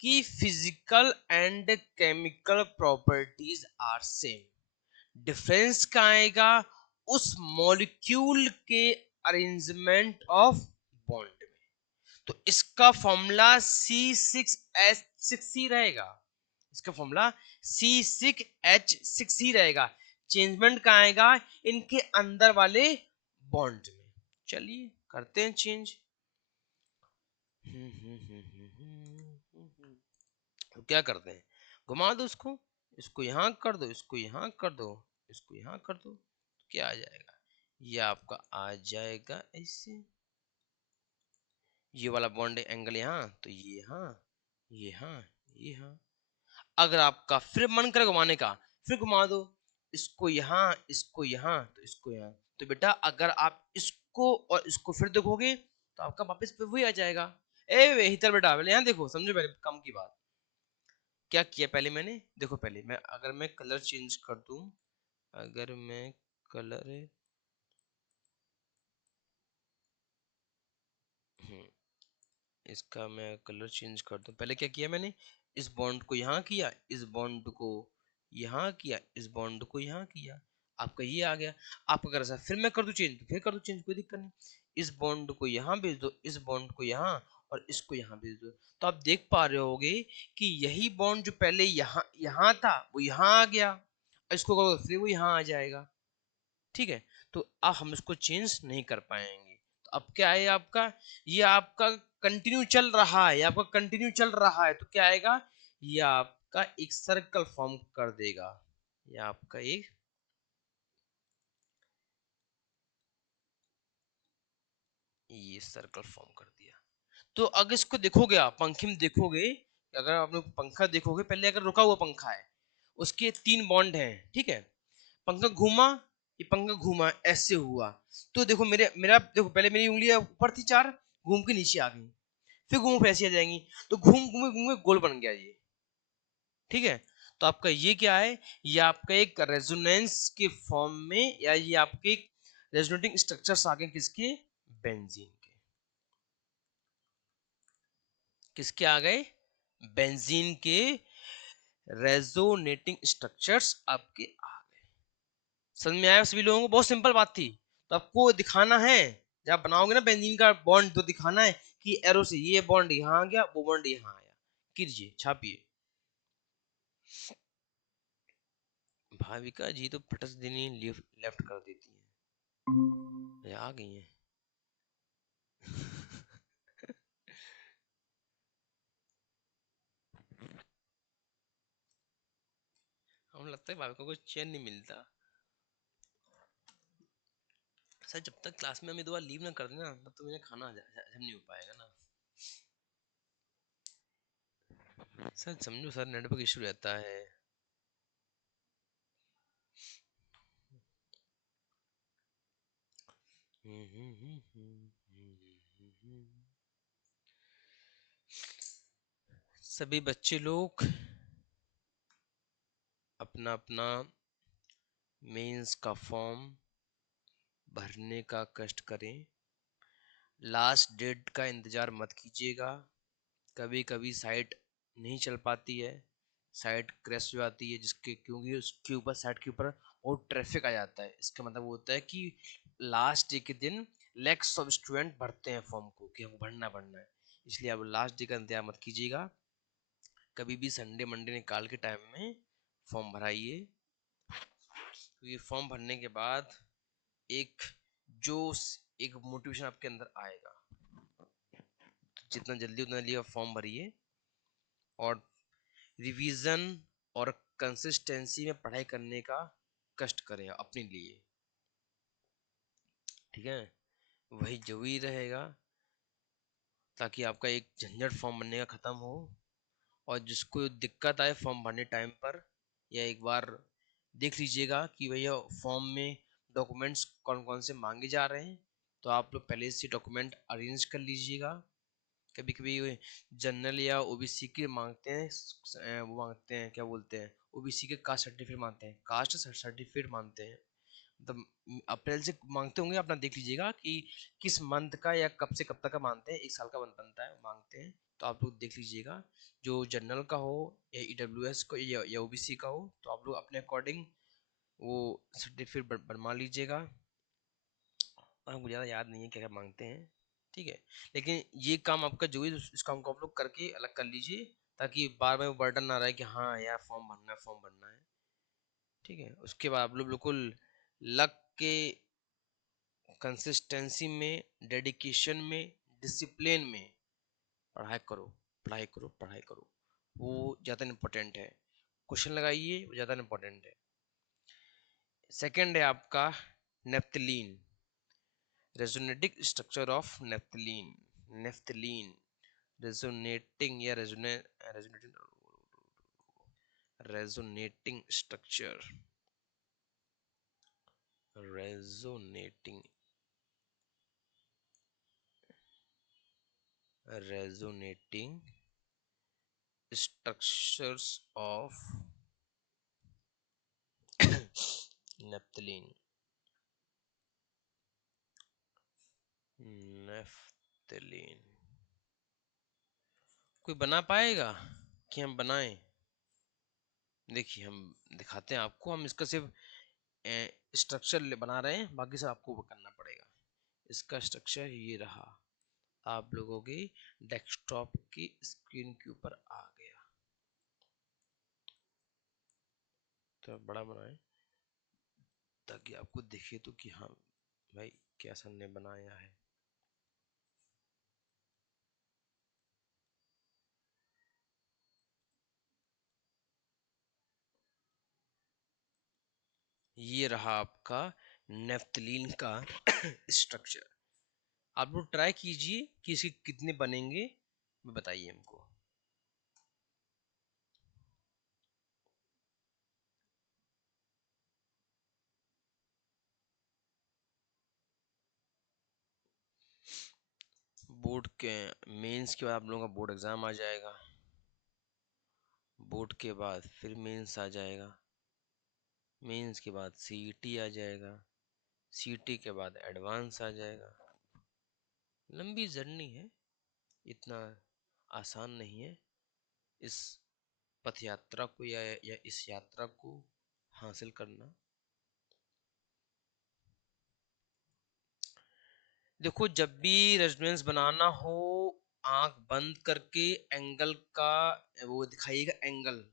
कि physical and chemical properties are same. Difference क्या आएगा, उस मॉलिक्यूल के अरेंजमेंट ऑफ बॉन्ड में। तो इसका फॉर्मूला C6H6 ही रहेगा, इसका फॉर्मूला C6H6 ही रहेगा। चेंजमेंट कहाँ आएगा, इनके अंदर वाले बॉन्ड में। चलिए करते हैं चेंज। तो क्या करते हैं, घुमा दो उसको, इसको यहाँ कर दो, इसको यहाँ कर दो, इसको यहाँ कर दो, तो क्या आ जाएगा, ये आपका आ जाएगा ऐसे। ये वाला बॉन्ड एंगल यहाँ, तो ये यहाँ, ये यहाँ, ये यहाँ। अगर आपका फिर मन करे घुमाने का, फिर घुमा दो, इसको यहाँ, इसको यहाँ, तो इसको यहाँ। तो बेटा अगर आप इसको और इसको फिर देखोगे तो आपका वापस पे वही आ जाएगा। ए हितर बेटा पहले यहाँ देखो, समझो पहले काम की बात। क्या किया पहले मैंने, देखो पहले मैं अगर मैं कलर चेंज कर दूं, अगर मैं कलर इसका मैं कलर चेंज कर दूं, पहले क्या किया मैंने, इस बॉन्ड को यहाँ किया, इस बॉन्ड को यहाँ किया, इस बॉन्ड को यहाँ किया, आपका ये आ गया। आप अगर ऐसा फिर मैं कर दूं चेंज, तो फिर कर दूं चेंज, कोई दिक्कत नहीं। इस बॉन्ड को यहाँ भेज दो, इस बॉन्ड को यहाँ, और इसको यहाँ भेज दो, तो आप देख पा रहे होगे कि यही बॉन्ड जो पहले यहाँ यहाँ था वो यहाँ आ गया, इसको करोगे फिर वो यहाँ आ जाएगा। ठीक है, तो अब हम इसको चेंज नहीं कर पाएंगे। तो अब क्या है आपका, ये आपका कंटिन्यू चल रहा है, आपका कंटिन्यू चल रहा है, तो क्या आएगा, ये आपका एक सर्कल फॉर्म कर देगा, ये आपका एक ये सर्कल फॉर्म कर दिया। तो अगर इसको देखोगे आप पंखे में देखोगे, अगर आप लोग पंखा देखोगे, पहले अगर रुका हुआ पंखा है, उसके 3 बॉन्ड हैं, ठीक है, पंखा घूमा, ये पंखा घूमा ऐसे हुआ, तो देखो मेरा देखो पहले मेरी उंगलियां ऊपर थी 4, घूम के नीचे आ गई, फिर घूम फिर ऐसे आ जाएंगी, तो घूम घूमे घूमे गोल बन गया ये। ठीक है, तो आपका ये क्या है, ये आपका एक रेजोनेंस के फॉर्म में, या ये आपके एक रेजोनेटिंग स्ट्रक्चर्स आ गए किसके, बेंजीन के। किसके आ गए, बेंजीन के रेजोनेटिंग स्ट्रक्चर्स आपके आ गए। समझ में आया सभी लोगों को, बहुत सिंपल बात थी। तो आपको दिखाना है, जब आप बनाओगे ना बेंजीन का बॉन्ड, तो दिखाना है कि एरो से ये बॉन्ड यहाँ आ गया, वो बॉन्ड यहाँ आया। कीजिए, छापिए। भाविका जी तो फटस देनी लेफ्ट कर देती है, ये आ गई है। हम लगता है भाविका को चैन नहीं मिलता सर, जब तक क्लास में हमें 2 बार लीव ना कर देना, तब तो मुझे खाना हजम नहीं हो पाएगा ना सर। समझो सर, नेटवर्क इशू रहता है। सभी बच्चे लोग अपना अपना मेंस का फॉर्म भरने का कष्ट करें। लास्ट डेट का इंतजार मत कीजिएगा। कभी कभी साइट नहीं चल पाती है, साइट क्रैश हो जाती है, जिसके क्योंकि उसके ऊपर साइट के ऊपर और ट्रैफिक आ जाता है। इसका मतलब वो होता है कि लास्ट डे के दिन लैक्स ऑफ स्टूडेंट भरते हैं फॉर्म को, कि हमको भरना है। इसलिए आप लास्ट डे का इंतजार मत कीजिएगा, कभी भी संडे मंडे निकाल के टाइम में फॉर्म भराइए। क्योंकि फॉर्म भरने के बाद एक जोश, एक मोटिवेशन आपके अंदर आएगा। तो जितना जल्दी उतना जल्दी आप फॉर्म भरिए, और रिवीजन और कंसिस्टेंसी में पढ़ाई करने का कष्ट करें अपने लिए। ठीक है, वही जरूरी रहेगा, ताकि आपका एक झंझट फॉर्म बनने का खत्म हो, और जिसको दिक्कत आए फॉर्म भरने टाइम पर, या एक बार देख लीजिएगा कि भैया फॉर्म में डॉक्यूमेंट्स कौन कौन से मांगे जा रहे हैं, तो आप लोग पहले से डॉक्यूमेंट अरेंज कर लीजिएगा। कभी कभी जनरल या ओबीसी के मांगते हैं, वो मांगते हैं क्या बोलते हैं, ओबीसी के कास्ट सर्टिफिकेट मांगते हैं, कास्ट सर्टिफिकेट मांगते हैं, मतलब अप्रैल से मांगते होंगे, अपना देख लीजिएगा कि किस मंथ का या कब से कब तक का मांगते हैं, एक साल का बनता है मांगते हैं, तो आप लोग देख लीजिएगा। जो जनरल का हो या ईडब्ल्यूएस को या ओबीसी का हो, तो आप लोग अपने अकॉर्डिंग वो सर्टिफिकेट बनवा लीजिएगा। हमको ज़्यादा याद नहीं है क्या क्या मांगते हैं, ठीक है, लेकिन ये काम आपका जो है इस काम को आप लोग करके अलग कर लीजिए, ताकि बार बार वो बर्डन ना रहे कि हाँ यार फॉर्म भरना है फॉर्म भरना है, ठीक है। उसके बाद आप लोग बिल्कुल लग के, कंसिस्टेंसी में, डेडिकेशन में, डिसिप्लिन में पढ़ाई करो, पढ़ाई करो, पढ़ाई करो, वो ज़्यादा इम्पोर्टेंट है। क्वेश्चन लगाइए, वो ज़्यादा इम्पोर्टेंट है। सेकंड है आपका naphthalene, resonating structure of naphthalene, naphthalene, resonating या resonating resonating structure, resonating resonating structures of naphthalene, naphthalene कोई बना पाएगा कि हम बनाएं? देखिए हम दिखाते हैं आपको, हम इसका सिर्फ स्ट्रक्चर बना रहे हैं, बाकी सब आपको करना पड़ेगा। इसका स्ट्रक्चर ये रहा, आप लोगों के डेस्कटॉप की स्क्रीन के ऊपर आ गया, तो बड़ा बनाए ताकि आपको दिखे तो कि हाँ भाई क्या सर ने बनाया है। ये रहा आपका नेफ्थलीन का स्ट्रक्चर। आप लोग ट्राई कीजिए कि इसके कितने बनेंगे, बताइए हमको। बोर्ड के मेंस के बाद आप लोगों का बोर्ड एग्जाम आ जाएगा, बोर्ड के बाद फिर मेंस आ जाएगा, मेंस के बाद सीईटी आ जाएगा, सीईटी के बाद एडवांस आ जाएगा। लंबी जर्नी है, इतना आसान नहीं है इस पथ यात्रा को या इस यात्रा को हासिल करना। देखो जब भी रेजोनेंस बनाना हो, आंख बंद करके एंगल का वो दिखाइएगा, एंगल,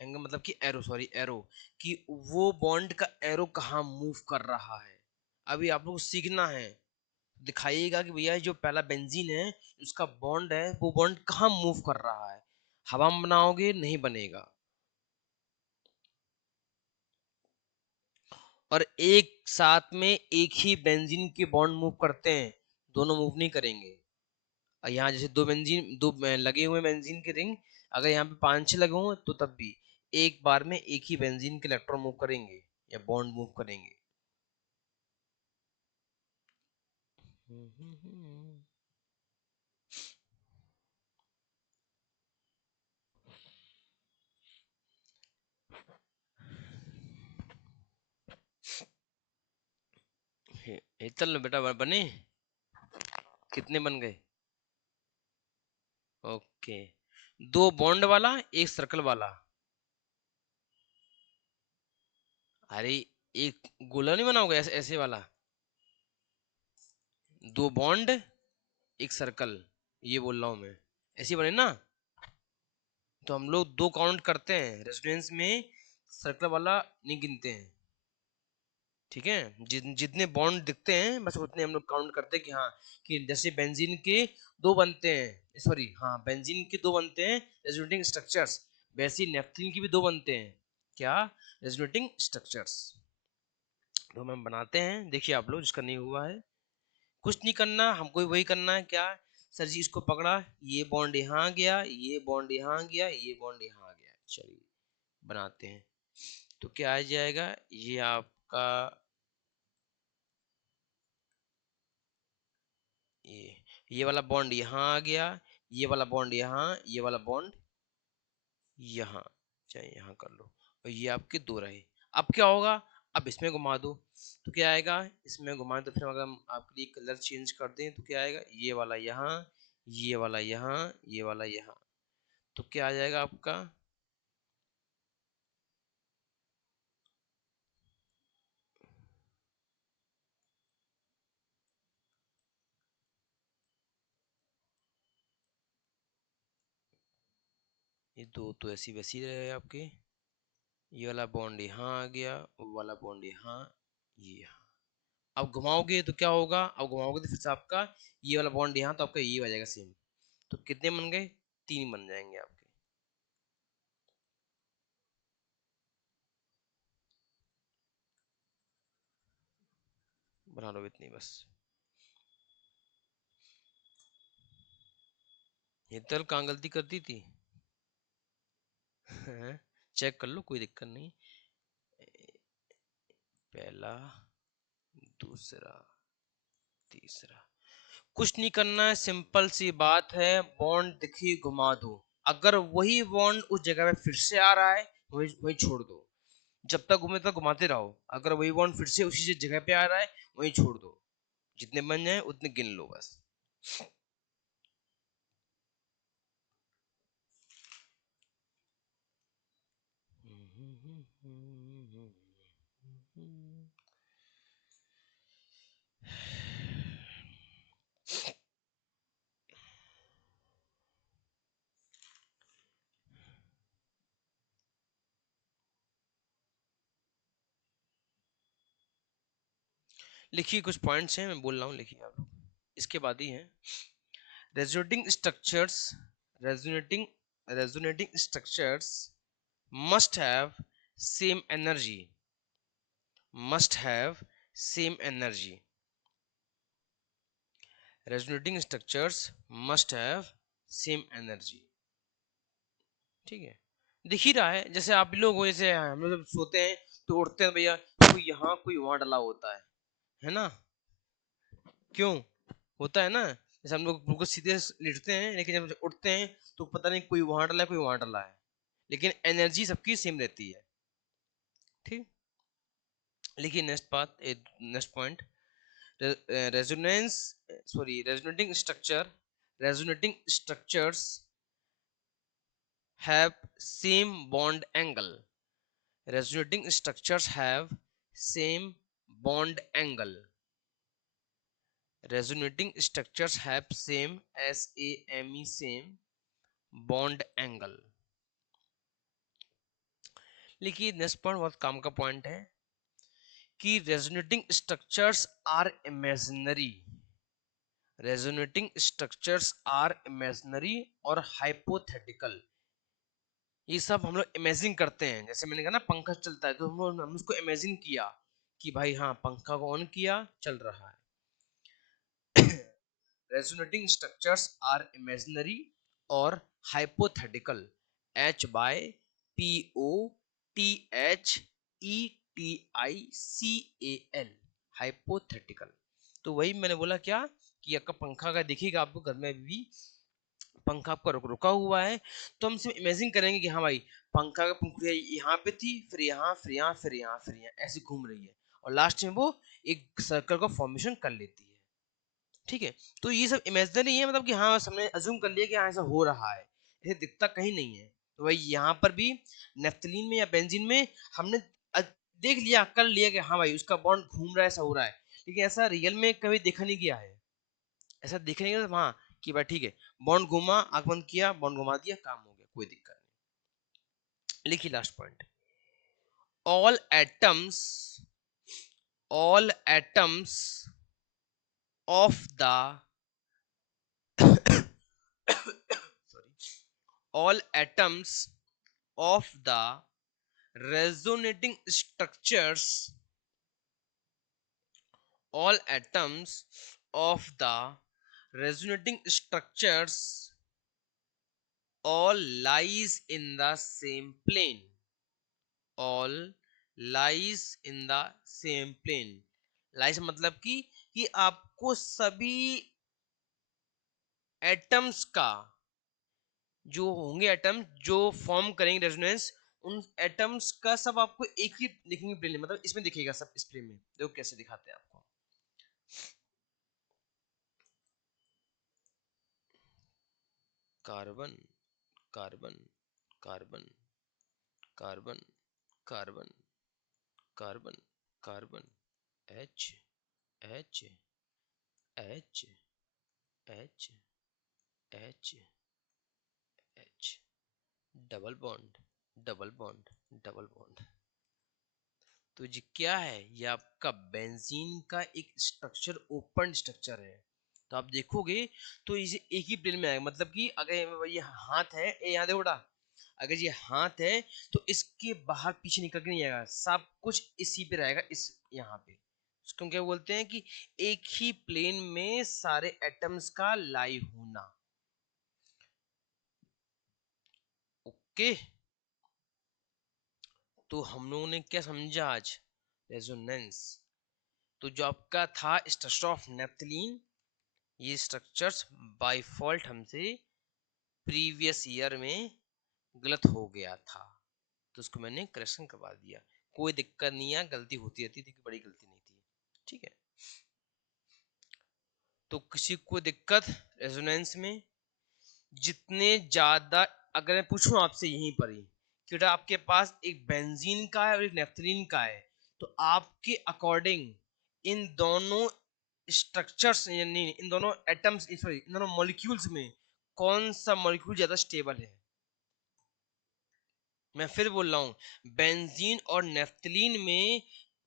एंगल मतलब कि एरो, सॉरी एरो, कि वो बॉन्ड का एरो कहाँ मूव कर रहा है। अभी आप लोग को सीखना है, दिखाइएगा कि भैया जो पहला बेंजीन है उसका बॉन्ड है, वो बॉन्ड कहाँ मूव कर रहा है। हवा में बनाओगे नहीं बनेगा, और एक साथ में एक ही बेंजीन के बॉन्ड मूव करते हैं, दोनों मूव नहीं करेंगे। यहाँ जैसे दो बेंजीन, दो लगे हुए बेंजीन के रिंग, अगर यहाँ पे 5-6 लगे हुए तो तब भी एक बार में एक ही बेंजीन के इलेक्ट्रॉन मूव करेंगे या बॉन्ड मूव करेंगे। चल बेटा बने, कितने बन गए? ओके, दो बॉन्ड वाला एक सर्कल वाला, अरे एक गोला नहीं बनाओगे ऐसे ऐसे वाला, दो बॉन्ड एक सर्कल, ये बोल रहा हूं मैं, ऐसे बने ना। तो हम लोग दो काउंट करते हैं रेजोनेंस में, सर्कल वाला नहीं गिनते हैं, ठीक है। जितने बॉन्ड दिखते हैं बस उतने हम लोग काउंट करते हैं कि हाँ, कि जैसे बेंजीन के दो बनते हैं, सॉरी हाँ बेंजीन के दो बनते हैं रेजोनेटिंग स्ट्रक्चर्स, वैसे ही नेफ्थलीन की भी दो बनते हैं, क्या, रेजोनेटिंग स्ट्रक्चर्स। तो हम बनाते हैं, देखिए आप लोग जिसका नहीं हुआ है कुछ नहीं करना, हमको वही करना है क्या, सर जी इसको पकड़ा, ये बॉन्ड यहाँ गया, ये बॉन्ड यहाँ गया, ये बॉन्ड यहाँ गया, चलिए बनाते हैं। तो क्या आ जाएगा, ये आपका ये वाला बॉन्ड यहाँ आ गया, ये वाला बॉन्ड यहाँ, ये वाला बॉन्ड यहाँ, चाहे यहाँ कर लो, और ये आपके दो रहे। अब क्या होगा, अब इसमें घुमा दो तो क्या आएगा, इसमें घुमा तो फिर अगर हम आपके लिए कलर चेंज कर दें तो क्या आएगा, ये वाला यहाँ, ये वाला यहाँ, ये वाला यहाँ, तो क्या आ जाएगा आपका, ये दो तो ऐसी वैसी रहे आपके, ये वाला बॉन्ड यहाँ आ गया, वो वाला बॉन्ड यहाँ, ये यहाँ। अब घुमाओगे तो क्या होगा, अब घुमाओगे तो फिर से आपका ये वाला बॉन्ड यहाँ, तो आपका ये हो जाएगा सेम। तो कितने बन गए, 3 बन जाएंगे आपके। बना लो इतनी बस। ये तल कहाँ गलती कर दी थी चेक कर लो, कोई दिक्कत नहीं। पहला, दूसरा, तीसरा, कुछ नहीं करना है, सिंपल सी बात है, बॉन्ड दिखी घुमा दो। अगर वही बॉन्ड उस जगह पे फिर से आ रहा है, वही वही छोड़ दो, जब तक घूमे तक घुमाते रहो। अगर वही बॉन्ड फिर से उसी जगह पे आ रहा है, वही छोड़ दो, जितने बन जाए उतने गिन लो बस। लिखिए, कुछ पॉइंट्स हैं मैं बोल रहा हूँ, लिखिए आप लोग, इसके बाद ही है। Resonating structures, resonating resonating structures must have same energy, must have same energy, resonating structures must have same energy। ठीक है, दिख ही रहा है, जैसे आप लोग हो, जैसे हम लोग जब सोते हैं तो उठते हैं भैया, कोई यहाँ कोई वहां डला होता है ना, क्यों होता है ना, जैसे हम लोग बिल्कुल सीधे लेटते हैं, लेकिन जब उठते हैं तो पता नहीं कोई वहां डला है कोई वहां डला है, लेकिन एनर्जी सबकी सेम रहती है। ठीक, लिखिए नेक्स्ट बात, next point, resonance sorry resonating structure, resonating structures have same bond angle, resonating structures have same bond angle, resonating structures have same same bond angle। देखिए नेक्स्ट पॉइंट बहुत काम का पॉइंट है कि resonating structures are imaginary, resonating structures are imaginary और hypothetical। ये सब हम लोग इमेजिन करते हैं, जैसे मैंने कहा ना पंखा चलता है तो हम उसको इमेजिन किया कि भाई हाँ पंखा को ऑन किया चल रहा है। रेजोनेटिंग स्ट्रक्चर्स आर इमेजिनरी और hypothetical, H Y P O T H E T I C A L, hypothetical. तो वही मैंने बोला क्या कि आपका पंखा का देखिएगा आपको घर में भी पंखा आपका रुका हुआ है, तो हम सिर्फ इमेजिन करेंगे कि हाँ भाई पंखा का पंखुड़िया यहाँ पे थी, फिर यहाँ फिर यहाँ फिर यहाँ फिर यहाँ ऐसे घूम रही है, और लास्ट में वो एक सर्कल का फॉर्मेशन कर लेती है। ठीक है, तो ये सब इमेजिनरी है, मतलब कि हाँ हमने अज्यूम कर लिया कि हाँ ऐसा हो रहा है, ऐसे दिखता कहीं नहीं है। तो भाई यहाँ पर भी नेफ्थलीन में या बेंजीन में हमने देख लिया कर लिया कि हाँ भाई उसका बॉन्ड घूम रहा है, ऐसा हो रहा है, लेकिन ऐसा रियल में कभी देखा नहीं गया है। ऐसा देखने का हाँ कि भाई ठीक है बॉन्ड घुमा, आंख बंद किया, बॉन्ड घुमा दिया, काम हो गया, कोई दिक्कत नहीं। लिखिए last point, all atoms, all atoms of the sorry, all atoms of the resonating structures, all atoms of the resonating structures all lies in the same plane, all lies in the same plane. लाइस मतलब कि आपको सभी atoms का, जो होंगे atom जो form करेंगे resonance, उन एटम्स का सब आपको एक ही दिखेंगे प्लेन में, मतलब इसमें दिखेगा सब, इस प्लेन में। देखो कैसे दिखाते हैं आपको। Carbon carbon carbon carbon carbon carbon carbon, H H H H H H, double bond double bond double bond. तो ये क्या है, ये आपका बेंजीन का एक स्ट्रक्चर, ओपन स्ट्रक्चर है। तो आप देखोगे तो इसे एक ही प्लेन में आएगा, मतलब कि अगर ये हाथ है, ये यहाँ देखो बेटा, अगर ये हाथ है तो इसके बाहर पीछे निकल के नहीं आएगा, सब कुछ इसी पे रहेगा, इस यहाँ पे। उसको क्या बोलते हैं कि एक ही प्लेन में सारे एटम्स का लाई होना। ओके, तो हम लोगों ने क्या समझा आज, रेजोनेंस। तो जो आपका था स्ट्रक्चर ऑफ नेप्थलीन, ये स्ट्रक्चर्स बाय फॉल्ट हमसे प्रीवियस ईयर में गलत हो गया था, तो उसको मैंने करेक्शन करवा दिया। कोई दिक्कत नहीं है, गलती होती रहती थी, बड़ी गलती नहीं थी, ठीक है। तो किसी को दिक्कत रेजोनेंस में, जितने ज्यादा, अगर मैं पूछूं आपसे यहीं पर ही कि आपके पास एक बेंजीन का है और एक नेफ्थलीन का है, तो आपके अकॉर्डिंग इन दोनों स्ट्रक्चर्स, यानी इन दोनों एटम्स, सॉरी इन दोनों मॉलिक्यूल्स में कौन सा मॉलिक्यूल ज्यादा स्टेबल है? मैं फिर बोल रहा हूं, बेंजीन और नेफ्थलीन में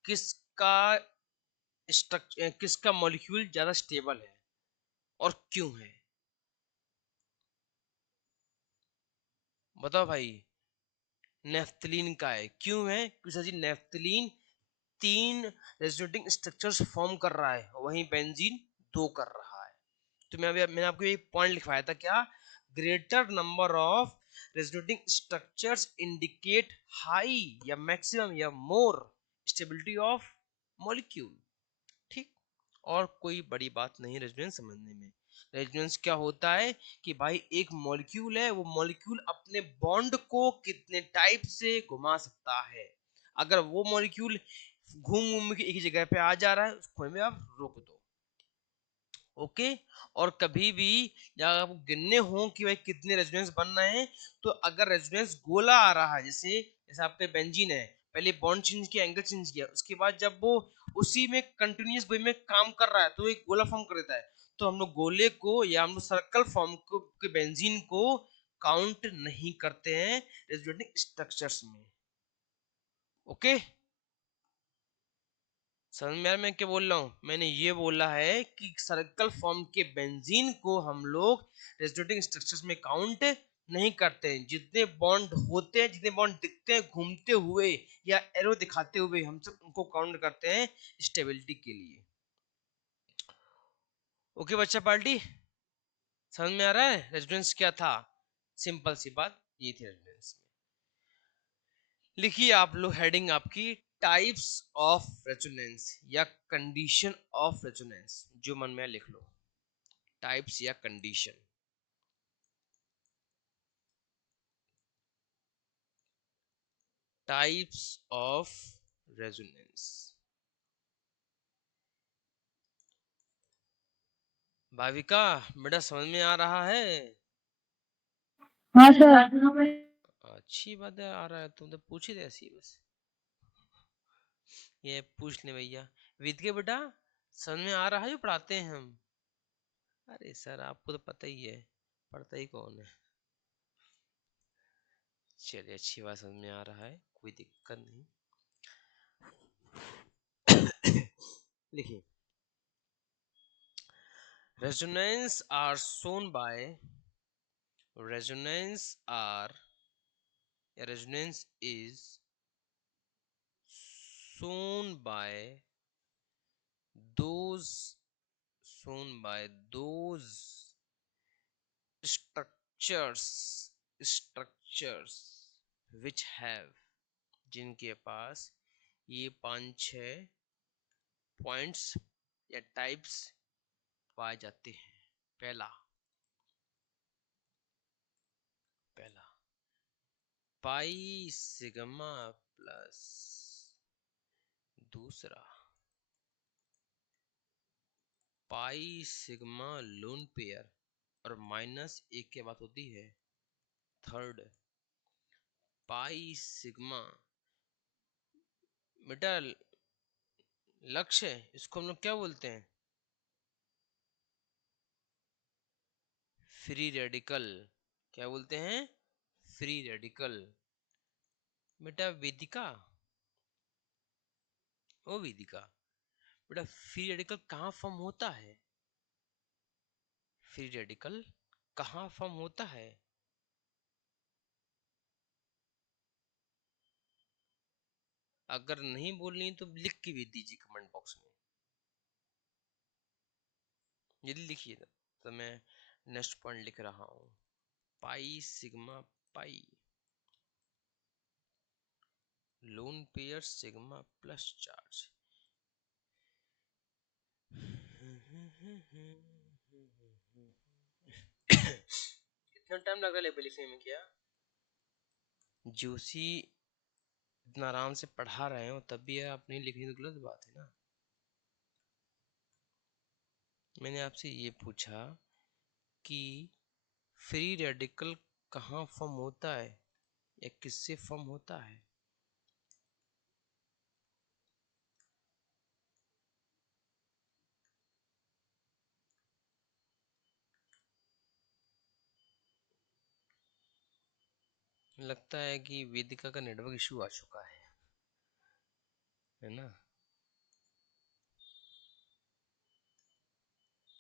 किसका स्ट्रक्चर, किसका मॉलिक्यूल ज्यादा स्टेबल है और क्यों है? बताओ भाई। नेफ्थलीन का है, क्यों है? क्योंकि जी नेफ्थलीन 3 रेजोनेटिंग स्ट्रक्चर्स फॉर्म कर रहा है, वहीं बेंजीन 2 कर रहा है। तो मैंने आपको एक पॉइंट लिखवाया था क्या, greater number of resonating structures indicate high या मैक्सिमम या मोर स्टेबिलिटी ऑफ मॉलिक्यूल, ठीक। और कोई बड़ी बात नहीं रेजोनेंस समझने में। रेजोनेंस क्या होता है कि भाई एक मॉलिक्यूल है, वो मॉलिक्यूल अपने बॉन्ड को कितने टाइप से घुमा सकता है। अगर वो मॉलिक्यूल घूम घूम के एक ही जगह पे आ जा रहा है, उसको में आप रोक दो। ओके। और कभी भी जब आपको गिनने हो कि भाई कितने रेजोनेंस बन रहे हैं, तो अगर रेजोनेंस गोला आ रहा है, जैसे जैसे आपके बेंजीन है, पहले बॉन्ड चेंज किया, एंगल चेंज किया, उसके बाद जब वो उसी में कंटिन्यूस वे में काम कर रहा है तो एक गोला फॉर्म कर देता है। तो हम लोग गोले को या हम लोग सर्कल फॉर्म को के बेंजीन को काउंट नहीं करते हैं रेजोनेटिंग स्ट्रक्चर्स में। ओके, समझ में आया मैं क्या बोल रहा हूँ? मैंने ये बोला है कि सर्कल फॉर्म के बेंजीन को हम लोग रेजोनेटिंग स्ट्रक्चर्स में काउंट नहीं करते हैं। जितने बॉन्ड होते हैं, जितने बॉन्ड दिखते हैं घूमते हुए या एरो दिखाते हुए, हम सब उनको काउंट करते हैं स्टेबिलिटी के लिए। ओके बच्चा पार्टी, समझ में आ रहा है रेजोनेंस क्या था? सिंपल सी बात ये थी रेजोनेंस में। लिखिए आप लोग हेडिंग आपकी, टाइप्स ऑफ रेजोनेंस या कंडीशन ऑफ रेजोनेंस, जो मन में लिख लो, टाइप्स या condition. Types of resonance. Bhavika, बेटा समझ में आ रहा है? हाँ सर। अच्छी बात है, आ रहा है, तुम तो पूछ ही रहे ऐसी बस। ये पूछ ले भैया। विद के बेटा समझ में आ रहा है जो पढ़ाते हैं हम? अरे सर आपको तो पता ही है, पढ़ता ही कौन है। चलिए अच्छी बात, समझ में आ रहा है, कोई दिक्कत नहीं। लिखिए, resonance are shown by, resonance are, resonance is shown by those shown by those structures structures which have, जिनके पास ये 5-6 पॉइंट्स या टाइप्स पाए जाते हैं। पहला पहला पाई सिग्मा प्लस, दूसरा पाई सिग्मा लोन पेयर और माइनस एक के बाद होती है। थर्ड पाई सिग्मा, बेटा लक्ष्य इसको हम लोग क्या बोलते हैं? Free radical. क्या बोलते हैं? Free radical. बेटा वेदिका, ओ वेदिका, बेटा फ्री रेडिकल कहाँ फॉर्म होता है? फ्री रेडिकल कहाँ फॉर्म होता है? अगर नहीं बोलनी तो लिख के भी दीजिए कमेंट बॉक्स में, जल्दी लिखिए। तो मैं नेक्स्ट पॉइंट लिख रहा हूँ, pi sigma pi lone pair sigma plus charge. कितना टाइम लग रहा है लेबल लिखने में? क्या जोशी इतना आराम से पढ़ा रहे हो तब भी आप नहीं लिख रही तो गलत बात है ना। मैंने आपसे ये पूछा कि फ्री रेडिकल कहाँ फॉर्म होता है या किससे फॉर्म होता है? लगता है कि वेदिका का नेटवर्क इशू आ चुका है ना।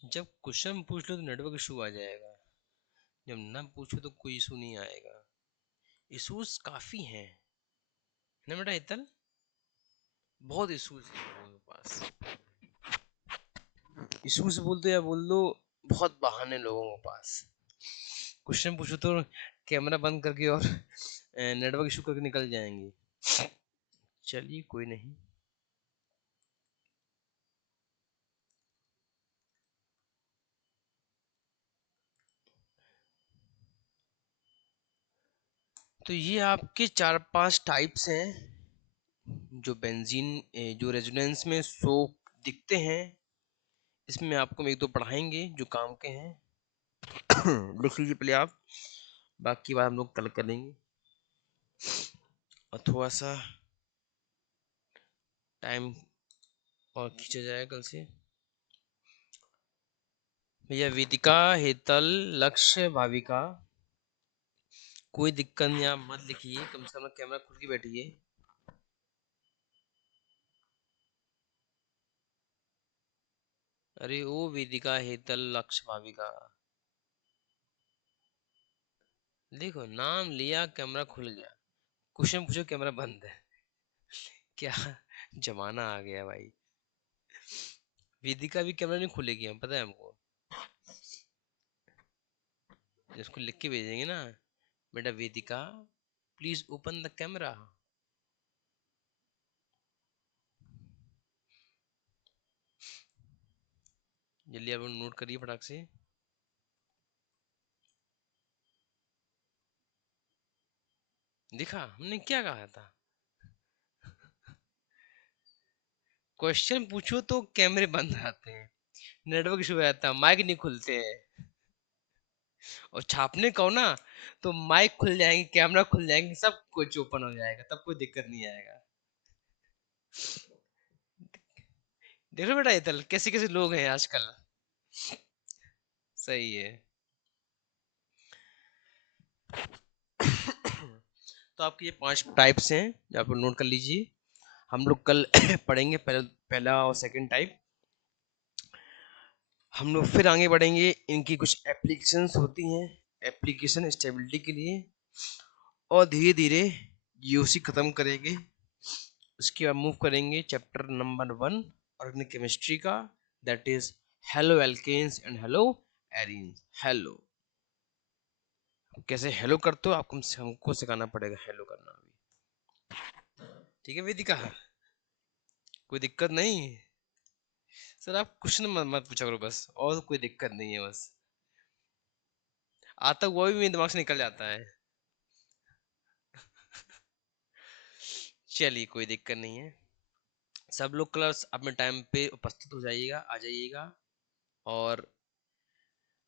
जब क्वेश्चन पूछ लो तो नेटवर्क इशू आ जाएगा, जब ना पूछो तो कोई इशू नहीं आएगा। इशूज काफी हैं ना बेटा हितल, बहुत इशूज हैं लोगों के पास। इशूज बोलते या बोल दो, बहुत बहाने लोगों के पास। क्वेश्चन पूछो तो कैमरा बंद करके और नेटवर्क इशू करके निकल जाएंगे। चलिए कोई नहीं। तो ये आपके 4-5 टाइप्स हैं जो बेंजीन जो रेजोनेंस में शो दिखते हैं। इसमें आपको एक दो पढ़ाएंगे जो काम के हैं। लिख लीजिए पहले आप, बाकी बात हम लोग कल करेंगे। और थोड़ा सा टाइम और खींचा जाए कल से। भैया वेदिका, हेतल, लक्ष्य, भाविका, कोई दिक्कत नहीं, आप मत लिखिए, कम से कम कैमरा खुल के बैठिए। अरे ओ वेदिका, हेतल, लक्ष्य, भाविका, देखो नाम लिया कैमरा खुल गया, क्वेश्चन पूछो कैमरा बंद है। क्या जमाना आ गया भाई। वेदिका भी कैमरा नहीं खुलेगी, हम पता है हमको। जिसको लिख के भेजेंगे ना, बेटा वेदिका प्लीज ओपन द कैमरा। जल्दी आप नोट करिए फटाक से। दिखा हमने क्या कहा था? क्वेश्चन पूछो तो कैमरे बंद आते हैं, नेटवर्क इशू आता है, माइक नहीं खुलते हैं। और छापने को ना तो माइक खुल जाएंगे, कैमरा खुल जाएंगे, सब कुछ ओपन हो जाएगा, तब कोई दिक्कत नहीं आएगा। देख लो बेटा इधर कैसे कैसे लोग हैं आजकल। सही है। तो आपके ये 5 टाइप्स हैं, आप नोट कर लीजिए। हम लोग कल पढ़ेंगे पहला और सेकंड टाइप। हम लोग फिर आगे बढ़ेंगे, इनकी कुछ एप्लीकेशंस होती हैं एप्लीकेशन स्टेबिलिटी के लिए, और धीरे धीरे यूसी खत्म करेंगे। उसके बाद मूव करेंगे चैप्टर नंबर 1 ऑर्गेनिक केमिस्ट्री का, that is haloalkanes and haloarenes. Hello, कैसे हेलो करते हो आपको, हमको सिखाना पड़ेगा हेलो करना अभी। ठीक है वेदिका, कोई दिक्कत नहीं। सर आप क्वेश्चन मत पूछा करो बस, और कोई दिक्कत नहीं है बस। आता हुआ भी मेरे दिमाग से निकल जाता है। चलिए कोई दिक्कत नहीं है। सब लोग क्लास अपने टाइम पे उपस्थित हो जाइएगा, आ जाइएगा। और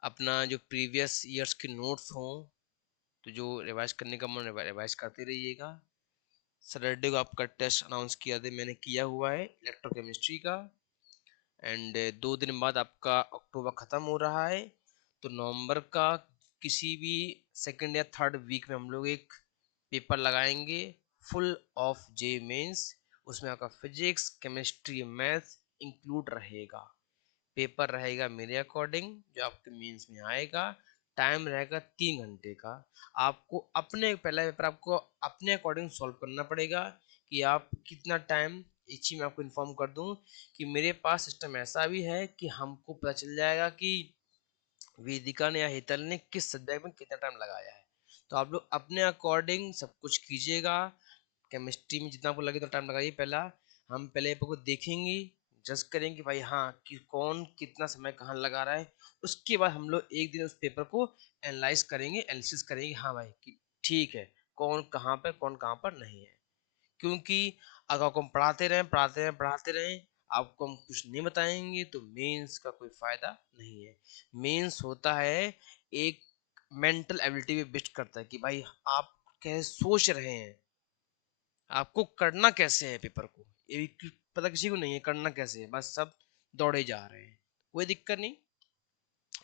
अपना जो प्रीवियस ईयर्स के नोट्स हों तो जो रिवाइज करने का मन रिवाइज करते रहिएगा। सैटरडे को आपका टेस्ट अनाउंस किया था, मैंने किया हुआ है इलेक्ट्रोकेमिस्ट्री का। एंड 2 दिन बाद आपका अक्टूबर ख़त्म हो रहा है, तो नवंबर का किसी भी सेकंड या थर्ड वीक में हम लोग एक पेपर लगाएंगे फुल ऑफ जे मेंस। उसमें आपका फिजिक्स केमिस्ट्री मैथ इंक्लूड रहेगा। पेपर रहेगा मेरे अकॉर्डिंग जो आपके मेंस में आएगा। टाइम रहेगा 3 घंटे का। आपको अपने पहला पेपर आपको अपने अकॉर्डिंग सॉल्व करना पड़ेगा कि आप कितना टाइम। एक चीज मैं आपको इन्फॉर्म कर दूं कि मेरे पास सिस्टम ऐसा भी है कि हमको पता चल जाएगा कि वेदिका ने या हेतल ने किस सब्जेक्ट में कितना टाइम लगाया है। तो आप लोग अपने अकॉर्डिंग सब कुछ कीजिएगा। केमिस्ट्री में जितना आपको लगे तो टाइम लगाइए। पहला हम पहले पेपर को देखेंगे, जज करेंगे कि भाई हाँ कि कौन कितना समय कहाँ लगा रहा है। उसके बाद हम लोग एक दिन उस पेपर को एनालाइज करेंगे, एनालिसिस करेंगे हाँ भाई कि ठीक है कौन कहाँ पर नहीं है। क्योंकि अगर आपको हम पढ़ाते रहें आपको हम कुछ नहीं बताएंगे तो मेंस का कोई फायदा नहीं है। मेंस होता है एक मेंटल एबिलिटी पे बेस्ड करता है कि भाई आप कैसे सोच रहे हैं, आपको करना कैसे है पेपर को। ये पता किसी को नहीं है करना कैसे है, बस सब दौड़े जा रहे हैं। कोई दिक्कत नहीं,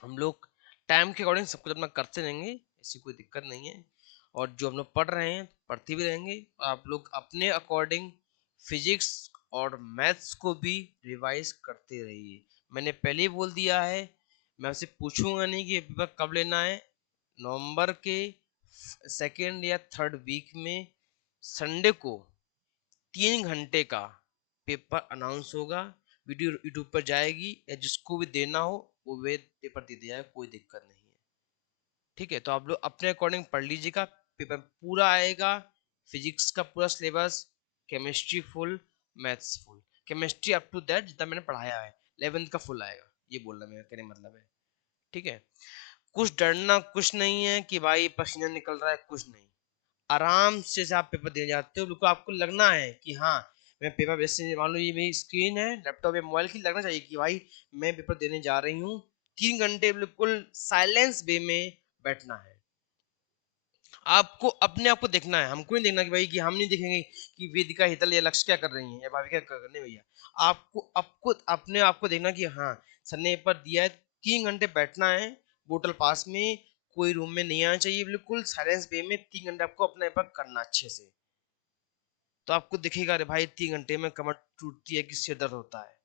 हम लोग टाइम के अकॉर्डिंग सब कुछ अपना करते रहेंगे, ऐसी कोई दिक्कत नहीं है। और जो हम लोग पढ़ रहे हैं पढ़ते भी रहेंगे, और आप लोग अपने अकॉर्डिंग फिजिक्स और मैथ्स को भी रिवाइज करते रहिए। मैंने पहले ही बोल दिया है, मैं आपसे पूछूंगा नहीं कि पेपर कब लेना है। नवंबर के सेकेंड या थर्ड वीक में संडे को 3 घंटे का पेपर अनाउंस होगा। वीडियो यूट्यूब पर जाएगी, या जिसको भी देना हो वो वे पेपर दे दिया है, कोई दिक्कत नहीं है। ठीक है, तो आप लोग अपने अकॉर्डिंग पढ़ लीजिएगा। पेपर पूरा आएगा, फिजिक्स का पूरा syllabus, chemistry full, maths full. Chemistry up to that जितना मैंने पढ़ाया है 11th का फुल आएगा, ये बोलना मेरा कहने मतलब है। ठीक है, कुछ डरना कुछ नहीं है कि भाई पसीना निकल रहा है, कुछ नहीं। आराम से आप पेपर देने जाते हो, बिल्कुल आपको लगना है कि हाँ मैं पेपर वैसे, मान लो ये मेरी स्क्रीन है लैपटॉप या मोबाइल की, लगना चाहिए कि भाई मैं पेपर देने जा रही हूँ। 3 घंटे बिल्कुल साइलेंस वे में बैठना है। आपको अपने आप को देखना है, हमको नहीं देखना कि भाई कि हम नहीं देखेंगे कि वेदिका हितल या लक्ष्य क्या कर रही हैं या भाभी क्या कर रही है। भैया आपको अपने आप को देखना कि हाँ सर ने पेपर दिया है। 3 घंटे बैठना है बोतल पास में, कोई रूम में नहीं आना चाहिए, बिल्कुल साइलेंस वे में 3 घंटे आपको अपना पेपर करना अच्छे से। तो आपको दिखेगा अरे भाई 3 घंटे में कमर टूटती है कि सिर दर्द होता है,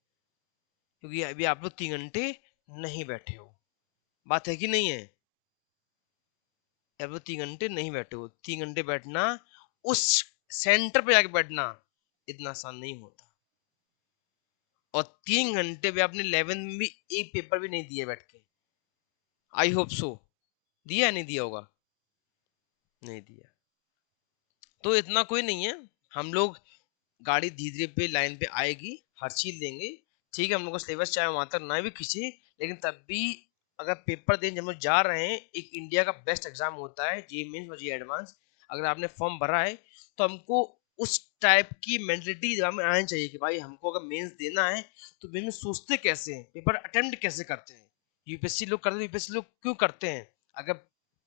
क्योंकि अभी आप लोग 3 घंटे नहीं बैठे हो। बात है कि नहीं है? आप लोग 3 घंटे नहीं बैठे हो। 3 घंटे बैठना, उस सेंटर पे जाके बैठना इतना आसान नहीं होता। और 3 घंटे में आपने 11 में भी एक पेपर भी नहीं दिया बैठ के। आई होप सो दिया नहीं दिया होगा, नहीं दिया। तो इतना कोई नहीं है, हम लोग गाड़ी धीरे धीरे पे लाइन पे आएगी, हर चीज लेंगे। ठीक है, हम लोग का सिलेबस चाहे वहां तक ना भी खींचे, लेकिन तब भी अगर पेपर देने जब हम लोग जा रहे हैं, एक इंडिया का बेस्ट एग्जाम होता है जी मेंस और जी एडवांस। अगर आपने फॉर्म भरा है तो हमको उस टाइप की मेंटलिटी दिमाग में आनी चाहिए कि भाई हमको अगर मेंस देना है तो मेंस में सोचते कैसे हैं, पेपर अटेम्प्ट कैसे करते हैं। यूपीएससी लोग करते हैं, यूपीएससी लोग क्यों करते हैं? अगर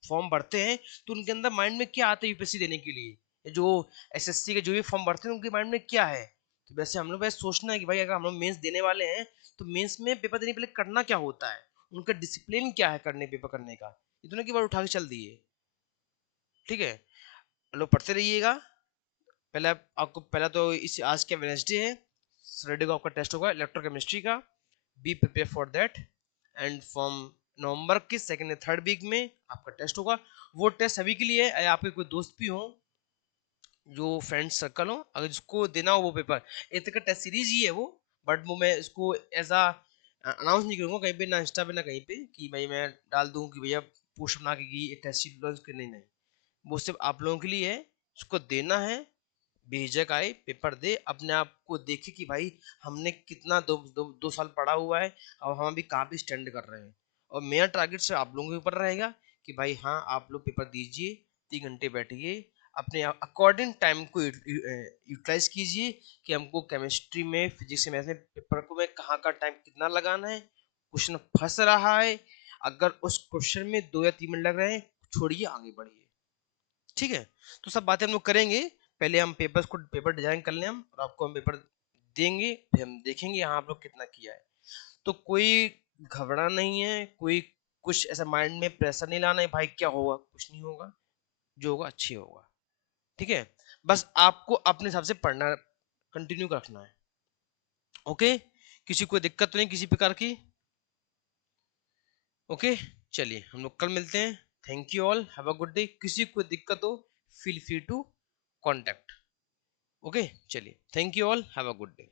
फॉर्म भरते हैं तो उनके अंदर माइंड में क्या आता है यूपीएससी देने के लिए। जो एसएससी के जो भी फॉर्म भरते हैं उनके माइंड में क्या है। तो वैसे हम लोग वैसे सोचना है कि भाई अगर हम लोग मेंस देने वाले हैं तो मेंस में पेपर देने पहले करना क्या होता है, उनका डिसिप्लिन क्या है करने पेपर करने का। इतने की बार उठा के चल दिए। ठीक है, लोग पढ़ते रहिएगा। पहले आपको पहला तो इस आज के वेडनेसडे है, फ्राइडे को आपका टेस्ट होगा इलेक्ट्रोकेमिस्ट्री का। Be prepare for that. And from November के सेकंड या थर्ड वीक में आपका टेस्ट होगा। वो टेस्ट सभी के लिए है, आपके कोई दोस्त भी हो, जो फ्रेंड सर्कल हो, अगर जिसको देना हो वो पेपर, एक तरह का टेस्ट सीरीज ही है वो। बट वो मैं इसको एज अ अनाउंस नहीं करूंगा कहीं पे, ना इंस्टा पे ना कहीं पे कि भाई मैं डाल दूं कि भैया पोस्ट बना के कि टेस्ट सीट लॉन्च करनी, नहीं। वो सिर्फ आप लोगों के लिए है, उसको देना है, बेझिझक आए पेपर दे, अपने आप को देखे कि भाई हमने कितना दो साल पढ़ा हुआ है, और हम अभी कहाँ पे स्टैंड कर रहे हैं। और मेरा टारगेट से आप लोगों के ऊपर रहेगा कि भाई हाँ आप लोग पेपर दीजिए, 3 घंटे बैठिए, अपने अकॉर्डिंग टाइम को यूटिलाइज कीजिए कि हमको केमिस्ट्री में, फिजिक्स में, मैथ में पेपर को में कहाँ का टाइम कितना लगाना है। क्वेश्चन फंस रहा है, अगर उस क्वेश्चन में 2 या 3 मिनट लग रहे हैं, छोड़िए आगे बढ़िए। ठीक है, तो सब बातें हम लोग करेंगे। पहले हम पेपर डिजाइन कर लें हम, और आपको हम पेपर देंगे, फिर हम देखेंगे यहाँ आप लोग कितना किया है। तो कोई घबरा नहीं है, कोई कुछ ऐसा माइंड में प्रेशर नहीं लाना है भाई क्या होगा, कुछ नहीं होगा, जो होगा अच्छी होगा। ठीक है, बस आपको अपने हिसाब से पढ़ना कंटिन्यू रखना है। ओके, किसी को दिक्कत तो नहीं किसी प्रकार की? ओके, चलिए हम लोग कल मिलते हैं। Thank you all, have a good day. किसी को दिक्कत हो, feel free to contact. Okay, चलिए, thank you all, have a good day.